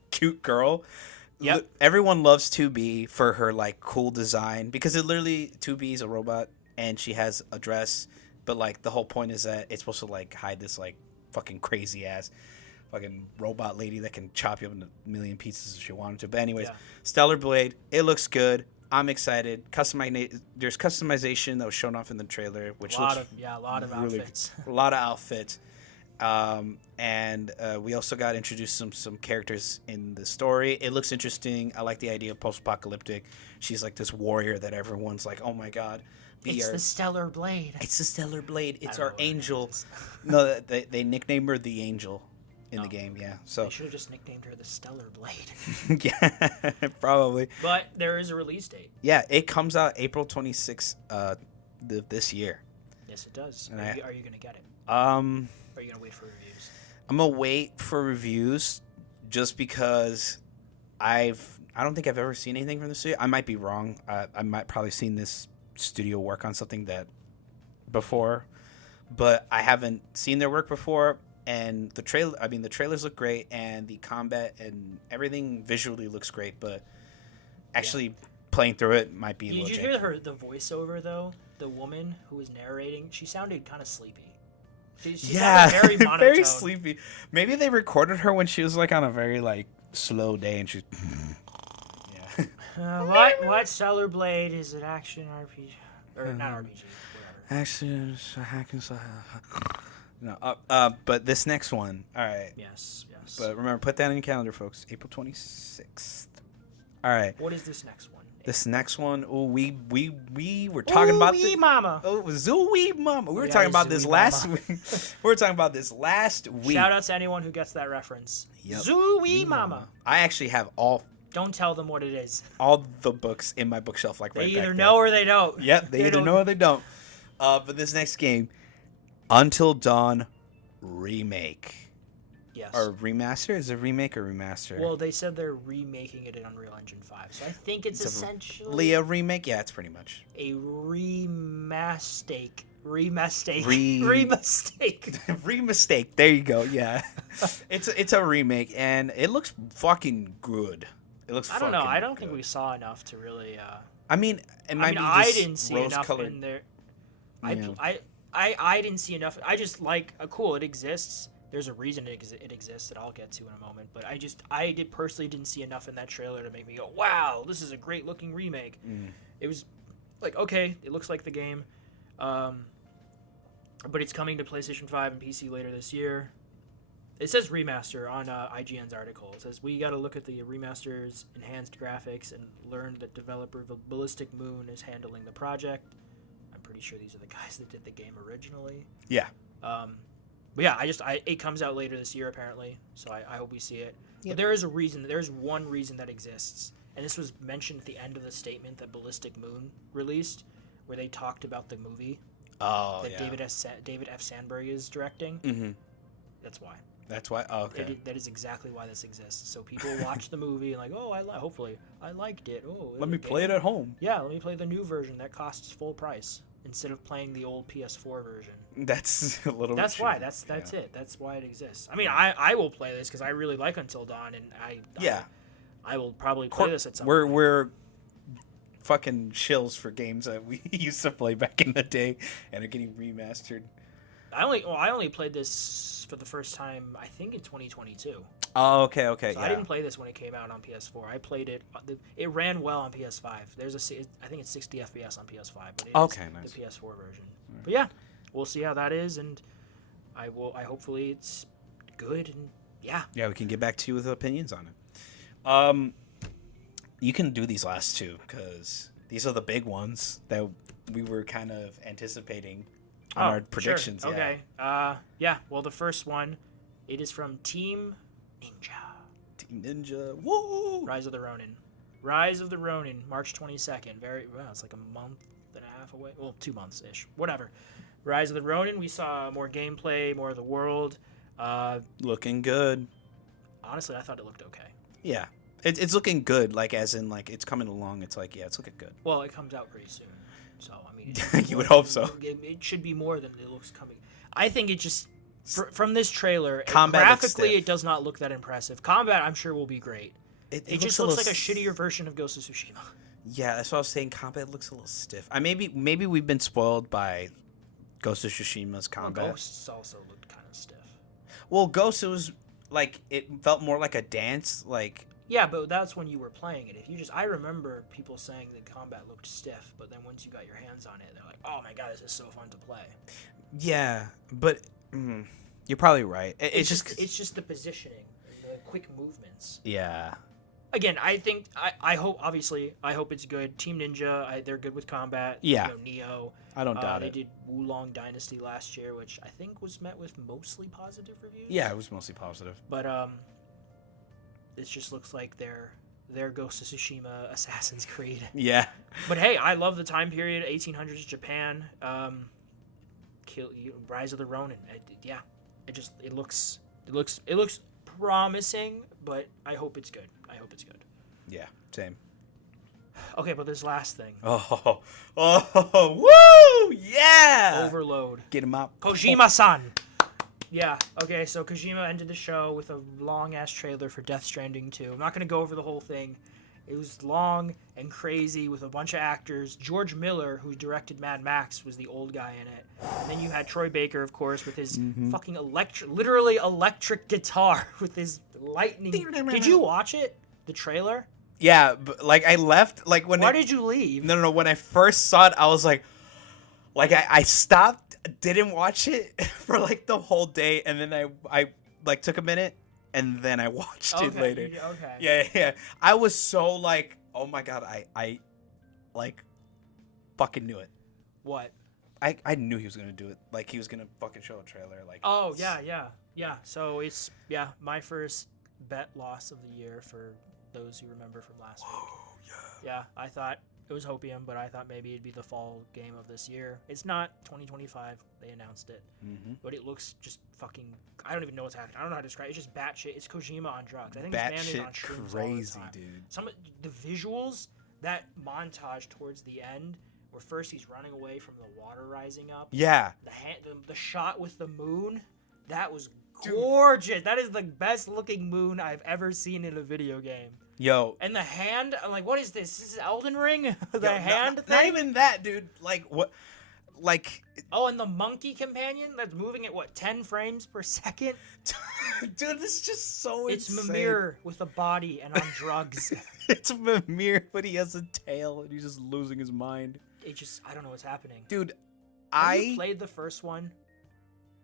cute girl. Yep. Everyone loves 2B for her like cool design because it literally 2B is a robot and she has a dress, but like the whole point is that it's supposed to like hide this like fucking crazy ass fucking robot lady that can chop you up into a million pieces if she wanted to. But anyways, Stellar Blade, it looks good. I'm excited. There's customization that was shown off in the trailer, which a lot of outfits. A lot of outfits. And we also got introduced some characters in the story. It looks interesting. I like the idea of post-apocalyptic. She's like this warrior that everyone's like, oh my god. It's the Stellar Blade. It's the Stellar Blade. It's our angel. No, they nicknamed her the Angel in the game, yeah. So they should have just nicknamed her the Stellar Blade. Yeah, probably. But there is a release date. Yeah, it comes out April 26th this year. Yes, it does. And are you going to get it? Are you going to wait for reviews? I'm going to wait for reviews just because I don't think I've ever seen anything from the studio. I might be wrong. I might probably seen this studio work on something that before, but I haven't seen their work before. And the trailers look great, and the combat and everything visually looks great, but actually playing through it might be a little janky. Did you hear the voiceover, though? The woman who was narrating, she sounded kind of sleepy. She sounded very monotone. Very sleepy. Maybe they recorded her when she was like on a very like slow day, and she's What Stellar Blade is an action RPG or not RPG, whatever. Action hack and slash. No, but this next one, all right. Yes. But remember, put that on your calendar, folks. April 26th. All right. What is this next one? This next one, we were talking about this. Mama. Oh, Zooey Mama. We were talking about this last week. We were talking about this last week. Shout out to anyone who gets that reference. Yep. Zooey Mama. I actually have all. Don't tell them what it is. All the books in my bookshelf, like right back there. They either know or they don't. Yep, they either know or they don't. But this next game, Until Dawn remake. Yes. Or remaster? Is it remake or remaster? Well, they said they're remaking it in Unreal Engine 5, so I think it's essentially a remake. Yeah, it's pretty much a remastake. Remastake. There you go. Yeah, it's a remake, and it looks fucking good. It looks. I don't know. I don't think we saw enough to really. I mean, I didn't see enough colored. in there. Yeah. I didn't see enough. I just like cool. It exists. There's a reason it exists that I'll get to in a moment. But I personally didn't see enough in that trailer to make me go, wow, this is a great looking remake. It was like, okay, it looks like the game, but it's coming to PlayStation 5 and PC later this year. It says remaster on IGN's article. It says we got to look at the remaster's enhanced graphics and learned that developer Ballistic Moon is handling the project. I'm pretty sure these are the guys that did the game originally. Yeah. But yeah, it comes out later this year apparently, so I hope we see it. Yep. But there is a reason. There's one reason that exists, and this was mentioned at the end of the statement that Ballistic Moon released, where they talked about the movie. Oh, that David F. Sandberg is directing. Mm-hmm. That's why. That's why. Oh, okay. That is exactly why this exists. So people watch the movie and like, oh, hopefully I liked it. Oh, Let me play it at home. Yeah, let me play the new version that costs full price instead of playing the old PS4 version. That's a little. That's why. That's it. That's why it exists. I mean, I will play this because I really like Until Dawn, and I will probably play this at some point. We're fucking shills for games that we used to play back in the day and are getting remastered. I only played this for the first time, I think, in 2022. Oh, okay, So I didn't play this when it came out on PS4. I played it. It ran well on PS5. I think it's 60 FPS on PS5, but it's the PS4 version. Right. But yeah, we'll see how that is, and I hopefully it's good, and yeah. Yeah, we can get back to you with opinions on it. You can do these last two because these are the big ones that we were kind of anticipating on our predictions. Sure. Okay. Yeah. Well, the first one, it is from Team Ninja. Team Ninja. Woo! Rise of the Ronin. Rise of the Ronin, March 22nd. It's like a month and a half away. Well, 2 months ish. Whatever. Rise of the Ronin. We saw more gameplay, more of the world. Looking good. Honestly, I thought it looked okay. Yeah. It's looking good, like as in like it's coming along. It's like, yeah, it's looking good. Well, it comes out pretty soon, so I mean, you would hope so. It should be more than it looks coming. I think it just from this trailer, combat graphically, it does not look that impressive. Combat, I'm sure, will be great. It just looks like a shittier version of Ghost of Tsushima. Yeah, that's what I was saying. Combat looks a little stiff. Maybe we've been spoiled by Ghost of Tsushima's combat. Well, Ghosts also looked kind of stiff. Well, Ghost, it was like it felt more like a dance, like. Yeah, but that's when you were playing it. I remember people saying that combat looked stiff, but then once you got your hands on it, they're like, "Oh my god, this is so fun to play." Yeah, but you're probably right. It's just the positioning, and the quick movements. Yeah. Again, I think I hope it's good. Team Ninja, they're good with combat. Yeah. Neo. I don't doubt it. They did Wulong Dynasty last year, which I think was met with mostly positive reviews. Yeah, it was mostly positive. But it just looks like their Ghost of Tsushima Assassin's Creed. Yeah. But hey, I love the time period, 1800s Japan. Rise of the Ronin. It looks promising, but I hope it's good. Yeah, same. Okay, but this last thing. Oh, woo! Yeah! Overload. Get him up. Kojima-san! Yeah, okay, so Kojima ended the show with a long-ass trailer for Death Stranding 2. I'm not going to go over the whole thing. It was long and crazy with a bunch of actors. George Miller, who directed Mad Max, was the old guy in it. And then you had Troy Baker, of course, with his fucking literally electric guitar with his lightning. Did you watch it? The trailer? Yeah, but like I left, like when. Why did you leave? No. When I first saw it, I was like I stopped. Didn't watch it for like the whole day, and then I like took a minute, and then I watched it later. Okay. Yeah. I was so like, oh my god, I like fucking knew it. What? I knew he was gonna do it. Like he was gonna fucking show a trailer. Like. Oh yeah. So it's my first bet loss of the year for those who remember from last week. Oh yeah. Yeah, I thought. It was hopium, but I thought maybe it'd be the fall game of this year. It's not 2025. They announced it. But it looks just fucking... I don't even know what's happening. I don't know how to describe it. It's just batshit. It's Kojima on drugs. I think this man is on shrooms crazy, all the time. dude. The visuals, that montage towards the end, where first he's running away from the water rising up. Yeah. The shot with the moon, that was gorgeous. That is the best looking moon I've ever seen in a video game. Yo. And the hand, I'm like, what is this? This is Elden Ring? Hand thing? Not even that, dude. Like, what? Like. Oh, and the monkey companion that's moving at, 10 frames per second? Dude, this is just so insane. It's Mimir with a body and on drugs. It's Mimir, but he has a tail and he's just losing his mind. I don't know what's happening. Dude, Have you played the first one?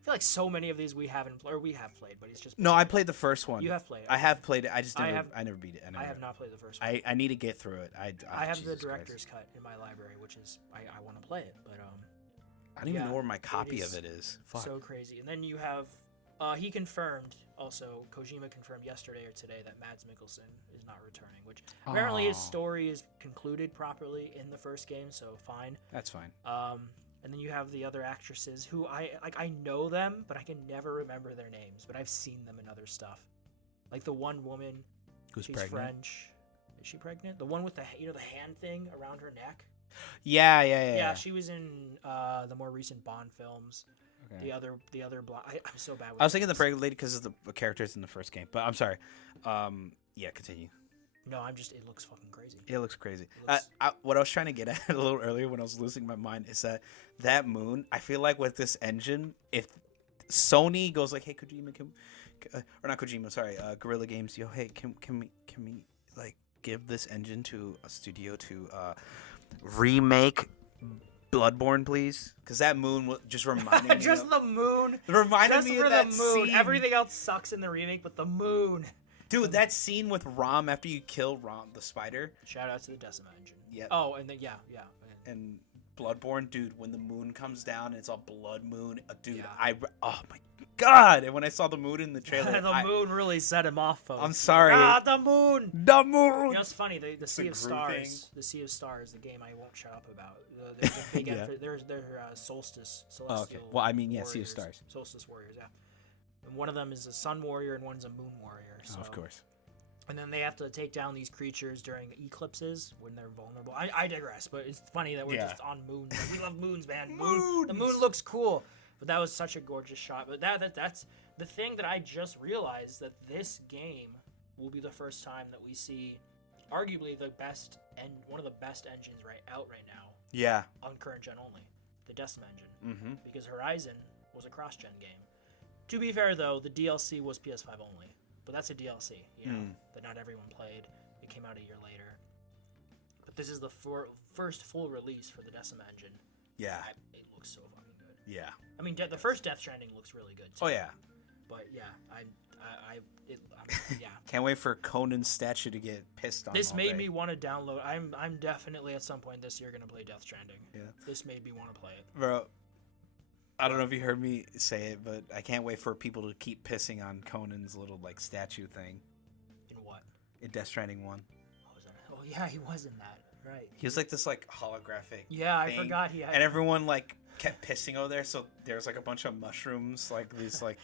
I feel like so many of these we have played, but it's just... No, I played the first one. You have played it. I have played it. I never beat it. I have not played the first one. I need to get through it. I have the director's cut in my library, which is... I want to play it, but... I don't even know where my copy of it is. Fuck. So crazy. And then you have... he confirmed, also, Kojima confirmed yesterday or today that Mads Mikkelsen is not returning, which apparently his story is concluded properly in the first game, so fine. That's fine. And then you have the other actresses who I know them, but I can never remember their names. But I've seen them in other stuff. Like the one woman, Who's she's pregnant? French. Is she pregnant? The one with the the hand thing around her neck. Yeah. She was in the more recent Bond films. Okay. The other I'm so bad with I was thinking the names. pregnant lady because of the characters in the first game, but I'm sorry. Yeah, continue. No, it looks fucking crazy. It looks crazy. It looks- What I was trying to get at a little earlier when I was losing my mind is that moon. I feel like with this engine, if Sony goes like, "Hey, Kojima, or not Kojima, sorry, Guerrilla Games, yo, hey, can we like give this engine to a studio to remake Bloodborne, please? Because that moon just reminded me. Just of, the moon. reminded Just me for of the that moon. scene. Everything else sucks in the remake, but the moon. Dude, that scene with Rom after you kill Rom the spider. Shout out to the Decima engine. Yeah. Oh, and then yeah. And Bloodborne, dude, when the moon comes down and it's all blood moon, dude, Yeah. oh my god! And when I saw the moon in the trailer, The moon really set him off, folks. I'm sorry. The moon. The moon. You know, it's funny. The Sea of Groove Stars. thing. The Sea of Stars, the game I won't shut up about. There's a big Yeah. there's Solstice. Oh, Celestial okay. Well, I mean, yeah, Sea of Warriors. Stars. Solstice Warriors, yeah. And one of them is a Sun Warrior and one's a Moon Warrior. So. Oh, of course. And then they have to take down these creatures during eclipses when they're vulnerable. I digress, but it's funny that we're just on moons. Like, we love moons, man. The moon looks cool. But that was such a gorgeous shot. But that's the thing that I just realized, that this game will be the first time that we see arguably the best and one of the best engines right now Yeah. on current gen only, the Decima engine. Mm-hmm. Because Horizon was a cross-gen game. To be fair, though, the DLC was PS5 only. But that's a DLC, you know, that not everyone played. It came out a year later. But this is the first full release for the Decima engine. Yeah. It looks so fucking good. Yeah. I mean, the first Death Stranding looks really good, too. Oh yeah. But yeah, yeah. Can't wait for Conan's statue to get pissed on. This all made day. me want to download. I'm definitely at some point this year going to play Death Stranding. Yeah. This made me want to play it. Bro, I don't know if you heard me say it, but I can't wait for people to keep pissing on Conan's little like statue thing In what? in Death Stranding 1. Oh yeah, he was in that. Right. He was like this like holographic. Yeah, I thing, forgot he had. And everyone like kept pissing over there, so there's like a bunch of mushrooms, like these like.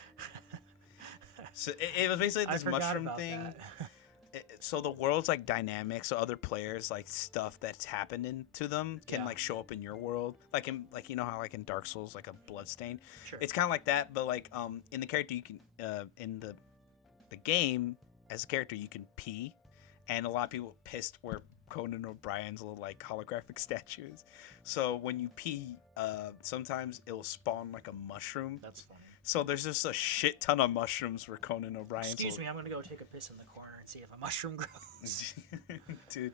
So it was basically I this forgot mushroom about thing. that. So the world's like dynamic, so other players like stuff that's happened into them can Yeah. like show up in your world, like you know how like in Dark Souls like a blood stain. Sure. It's kind of like that, but like in the character you can in the game as a character you can pee, and a lot of people pissed where Conan O'Brien's little like holographic statues. So when you pee, sometimes it'll spawn like a mushroom. That's funny. So there's just a shit ton of mushrooms for Conan O'Brien's. Excuse me, I'm gonna go take a piss in the corner and see if a mushroom grows. Dude,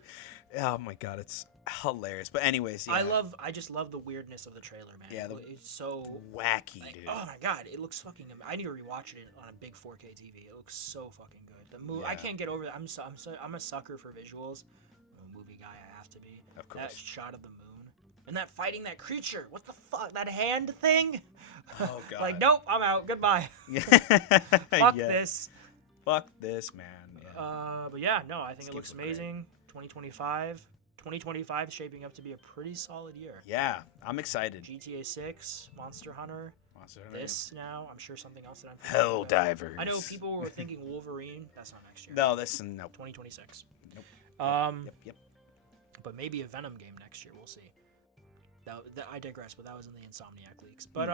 oh my god, it's hilarious. But anyways, yeah. I just love the weirdness of the trailer, man. Yeah, It's so wacky, like, dude. oh my god, it looks fucking. I need to rewatch it on a big 4K TV. It looks so fucking good. The movie, I Yeah. can't get over that. I'm a sucker for visuals. I'm a movie guy. I have to be. Of That course. shot of the moon and that fighting that creature. What the fuck? That hand thing. Oh god. Like, nope, I'm out. Goodbye. Fuck This. Fuck this, man. Yeah. But yeah, no, I think This it game's looks great. amazing. 2025 is shaping up to be a pretty solid year. Yeah, I'm excited. GTA 6, Monster Hunter, Monster Hunter. this now. I'm sure something else that I'm forgetting Hell about. divers. I know people were thinking Wolverine. That's not next year. No, nope. 2026. Nope. Yep. But maybe a Venom game next year. We'll see. I digress, but that was in the Insomniac leaks. But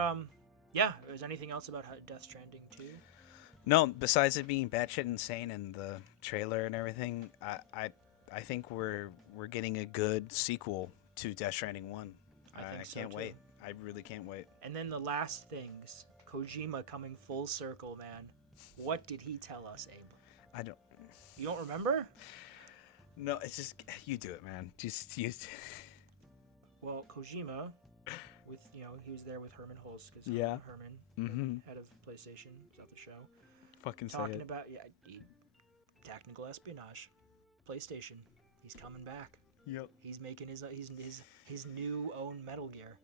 yeah. Is anything else about Death Stranding 2? No, besides it being batshit insane and the trailer and everything, I think we're getting a good sequel to Death Stranding 1. I think so, can't too. wait. I really can't wait. And then the last things, Kojima coming full circle, man. What did he tell us, Abe? I don't. You don't remember? No, it's just you do it, man. Just you. Well, Kojima, he was there with Herman Hulst, because Yeah. Herman, Mm-hmm. head of PlayStation, was at the show, Fucking say talking it. about technical espionage, PlayStation. He's coming back. Yep. He's making his new own Metal Gear.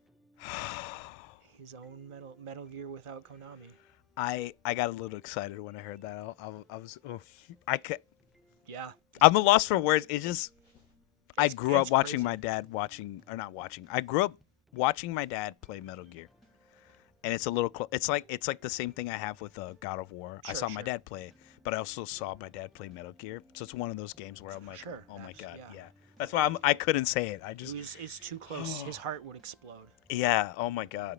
His own Metal Gear without Konami. I got a little excited when I heard that. I was. Oh, Yeah. I'm a loss for words. It just. I grew up it's watching crazy. my dad watching, or not watching. I grew up watching my dad play Metal Gear, and it's a little. It's like the same thing I have with God of War. I saw my dad play it, but I also saw my dad play Metal Gear. So it's one of those games where I'm like, oh my god, yeah. That's why I couldn't say it. It's too close. His heart would explode. Yeah. Oh my god.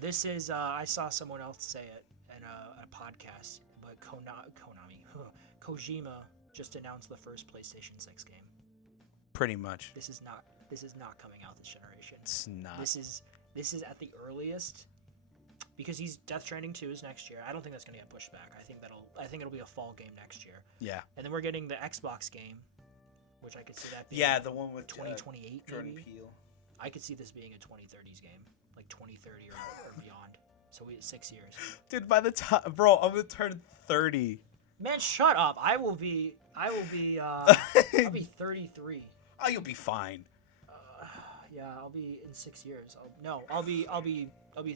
This is. I saw someone else say it in a podcast, but Kojima just announced the first PlayStation 6 game. Pretty much. This is not coming out this generation. It's not. This is at the earliest, because Death Stranding 2 is next year. I don't think that's gonna get pushed back. I think it'll be a fall game next year. Yeah. And then we're getting the Xbox game, which I could see that being the one with 2028 Jordan maybe. Peele. I could see this being a 2030s game, like 2030 or beyond. So 6 years. Dude, by the time, bro, I'm gonna turn 30. Man, shut up! I'll be 33. Oh, you'll be fine. Yeah, I'll be in 6 years. I'll be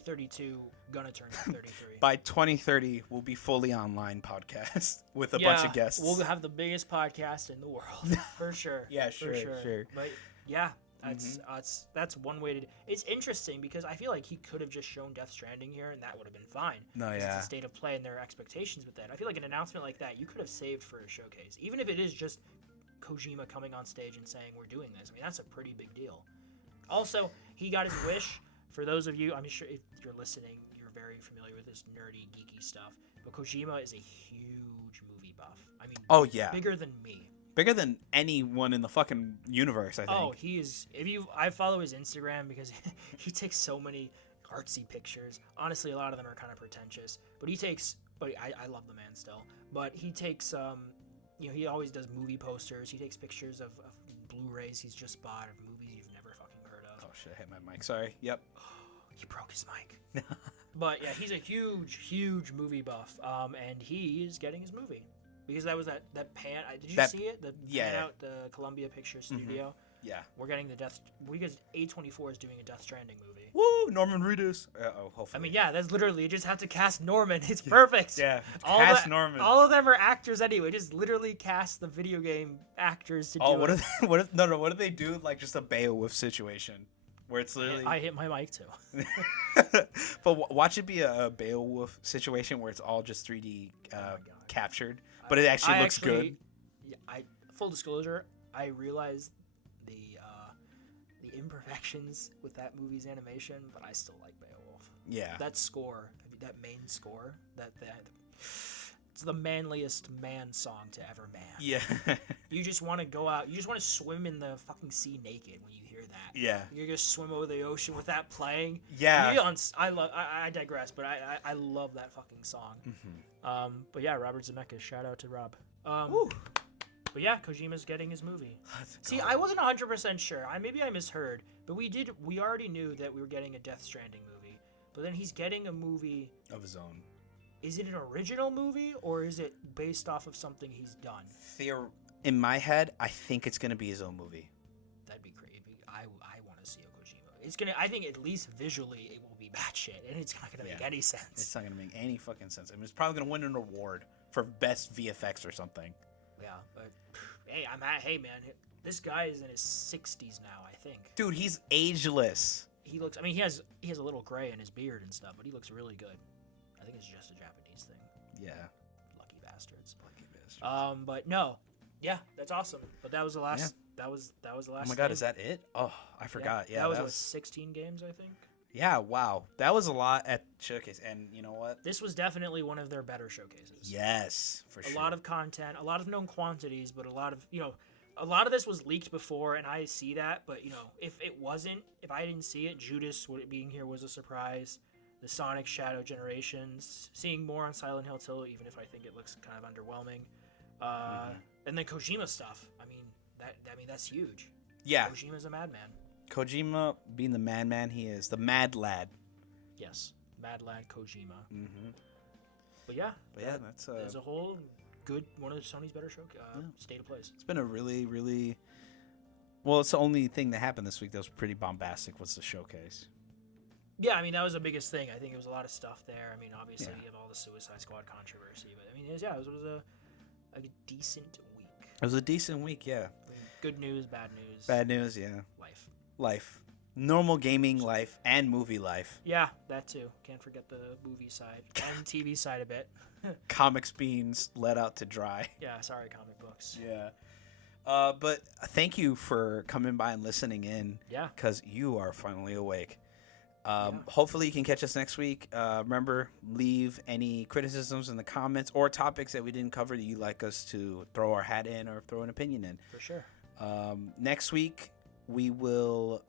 32. Gonna turn 33. By 2030, we'll be fully online podcast with a bunch of guests. We'll have the biggest podcast in the world for sure. Yeah, for sure. But yeah, that's one way to. It's interesting because I feel like he could have just shown Death Stranding here, and that would have been fine. No, yeah. It's a state of play and their expectations with that. I feel like an announcement like that you could have saved for a showcase, even if it is just Kojima coming on stage and saying we're doing this. I mean, that's a pretty big deal. Also, he got his wish. For those of you, I'm sure if you're listening, you're very familiar with this nerdy, geeky stuff. But Kojima is a huge movie buff. I mean, oh yeah, bigger than me. Bigger than anyone in the fucking universe, I think. Oh, he is. I follow his Instagram because he takes so many artsy pictures. Honestly, a lot of them are kind of pretentious. But I love the man still. But he takes, he always does movie posters. He takes pictures of Blu-rays he's just bought of movies you've never fucking heard of. Oh shit, I hit my mic. Sorry. Yep. He broke his mic. But yeah, he's a huge movie buff. And he is getting his movie. Because that was that pan. Did you see it? The pan out the Columbia Pictures studio. Mm-hmm. Yeah. We're getting because A24 is doing a Death Stranding movie. Woo! Norman Reedus. Hopefully. I mean, yeah, that's literally. You just have to cast Norman. It's perfect. Yeah. Cast Norman. All of them are actors anyway. Just literally cast the video game actors to do it. What do they do? Like just a Beowulf situation. Where it's literally... I hit my mic too. But watch it be a Beowulf situation where it's all just 3D captured, but it actually looks good. Yeah, full disclosure, I realized the imperfections with that movie's animation, but I still like Beowulf. Yeah. That score, that main score, it's the manliest man song to ever man. Yeah. You just want to go out. You just want to swim in the fucking sea naked when you hear that. Yeah. You just swim over the ocean with that playing. Yeah. I digress, but I love that fucking song. Mm-hmm. But yeah, Robert Zemeckis. Shout out to Rob. But yeah, Kojima's getting his movie. See, I wasn't 100% sure. Maybe I misheard, but we already knew that we were getting a Death Stranding movie. But then he's getting a movie of his own. Is it an original movie, or is it based off of something he's done? In my head, I think it's gonna be his own movie. That'd be crazy. I want to see a Kojima. It's gonna. I think at least visually it will be batshit, and it's not gonna make any sense. It's not gonna make any fucking sense. I mean, it's probably gonna win an award for best VFX or something. Yeah, but hey man, this guy is in his 60s now, I think. Dude, he's ageless. He looks. I mean, he has a little gray in his beard and stuff, but he looks really good. I think it's just a Japanese thing. Yeah. Lucky bastards. But no. Yeah, that's awesome. But that was the last. Yeah. That was the last. Oh my god, is that it? Oh, I forgot. Yeah, that was 16 games, I think. Yeah, wow. That was a lot at Showcase. And you know what? This was definitely one of their better showcases. Yes, for sure. A lot of content, a lot of known quantities, but a lot of this was leaked before, and I see that. But, if I didn't see it, Judas being here was a surprise. The Sonic Shadow Generations, seeing more on Silent Hill 2, even if I think it looks kind of underwhelming. And then Kojima stuff. I mean, that's huge. Yeah. Kojima's a madman. Kojima being the madman he is, the mad lad. Yes, mad lad Kojima. Mm-hmm. But yeah, that's as a whole good one of Sony's better state of plays. It's been a really, really it's the only thing that happened this week that was pretty bombastic was the showcase. Yeah, I mean that was the biggest thing. I think it was a lot of stuff there. I mean, obviously you have all the Suicide Squad controversy, but I mean, it was a decent week. It was a decent week, yeah. Good news, bad news. Bad news, yeah. Life. normal gaming life and movie life. Yeah, that too. Can't forget the movie side and TV side a bit. Comics being let out to dry. Yeah, sorry, comic books. Yeah. But thank you for coming by and listening in. Yeah. Because you are finally awake. Hopefully you can catch us next week. Remember, leave any criticisms in the comments or topics that we didn't cover that you'd like us to throw our hat in or throw an opinion in. For sure. Next week, we will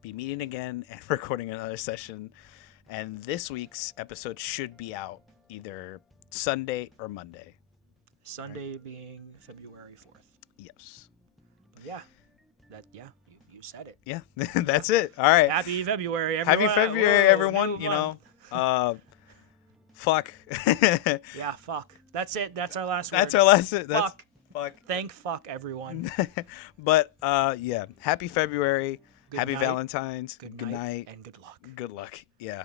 be meeting again and recording another session. And this week's episode should be out either Sunday or Monday. Sunday being February 4th. Yes. Yeah. You said it. Yeah, that's it. All right. Happy February, everyone. Happy February, everyone. You know, fuck. Yeah, fuck. That's it. That's our last word. That's our last. Fuck. Fuck. Thank fuck, everyone. But yeah, happy February. Good Happy night. Valentine's. Good night. And good luck. Good luck. Yeah.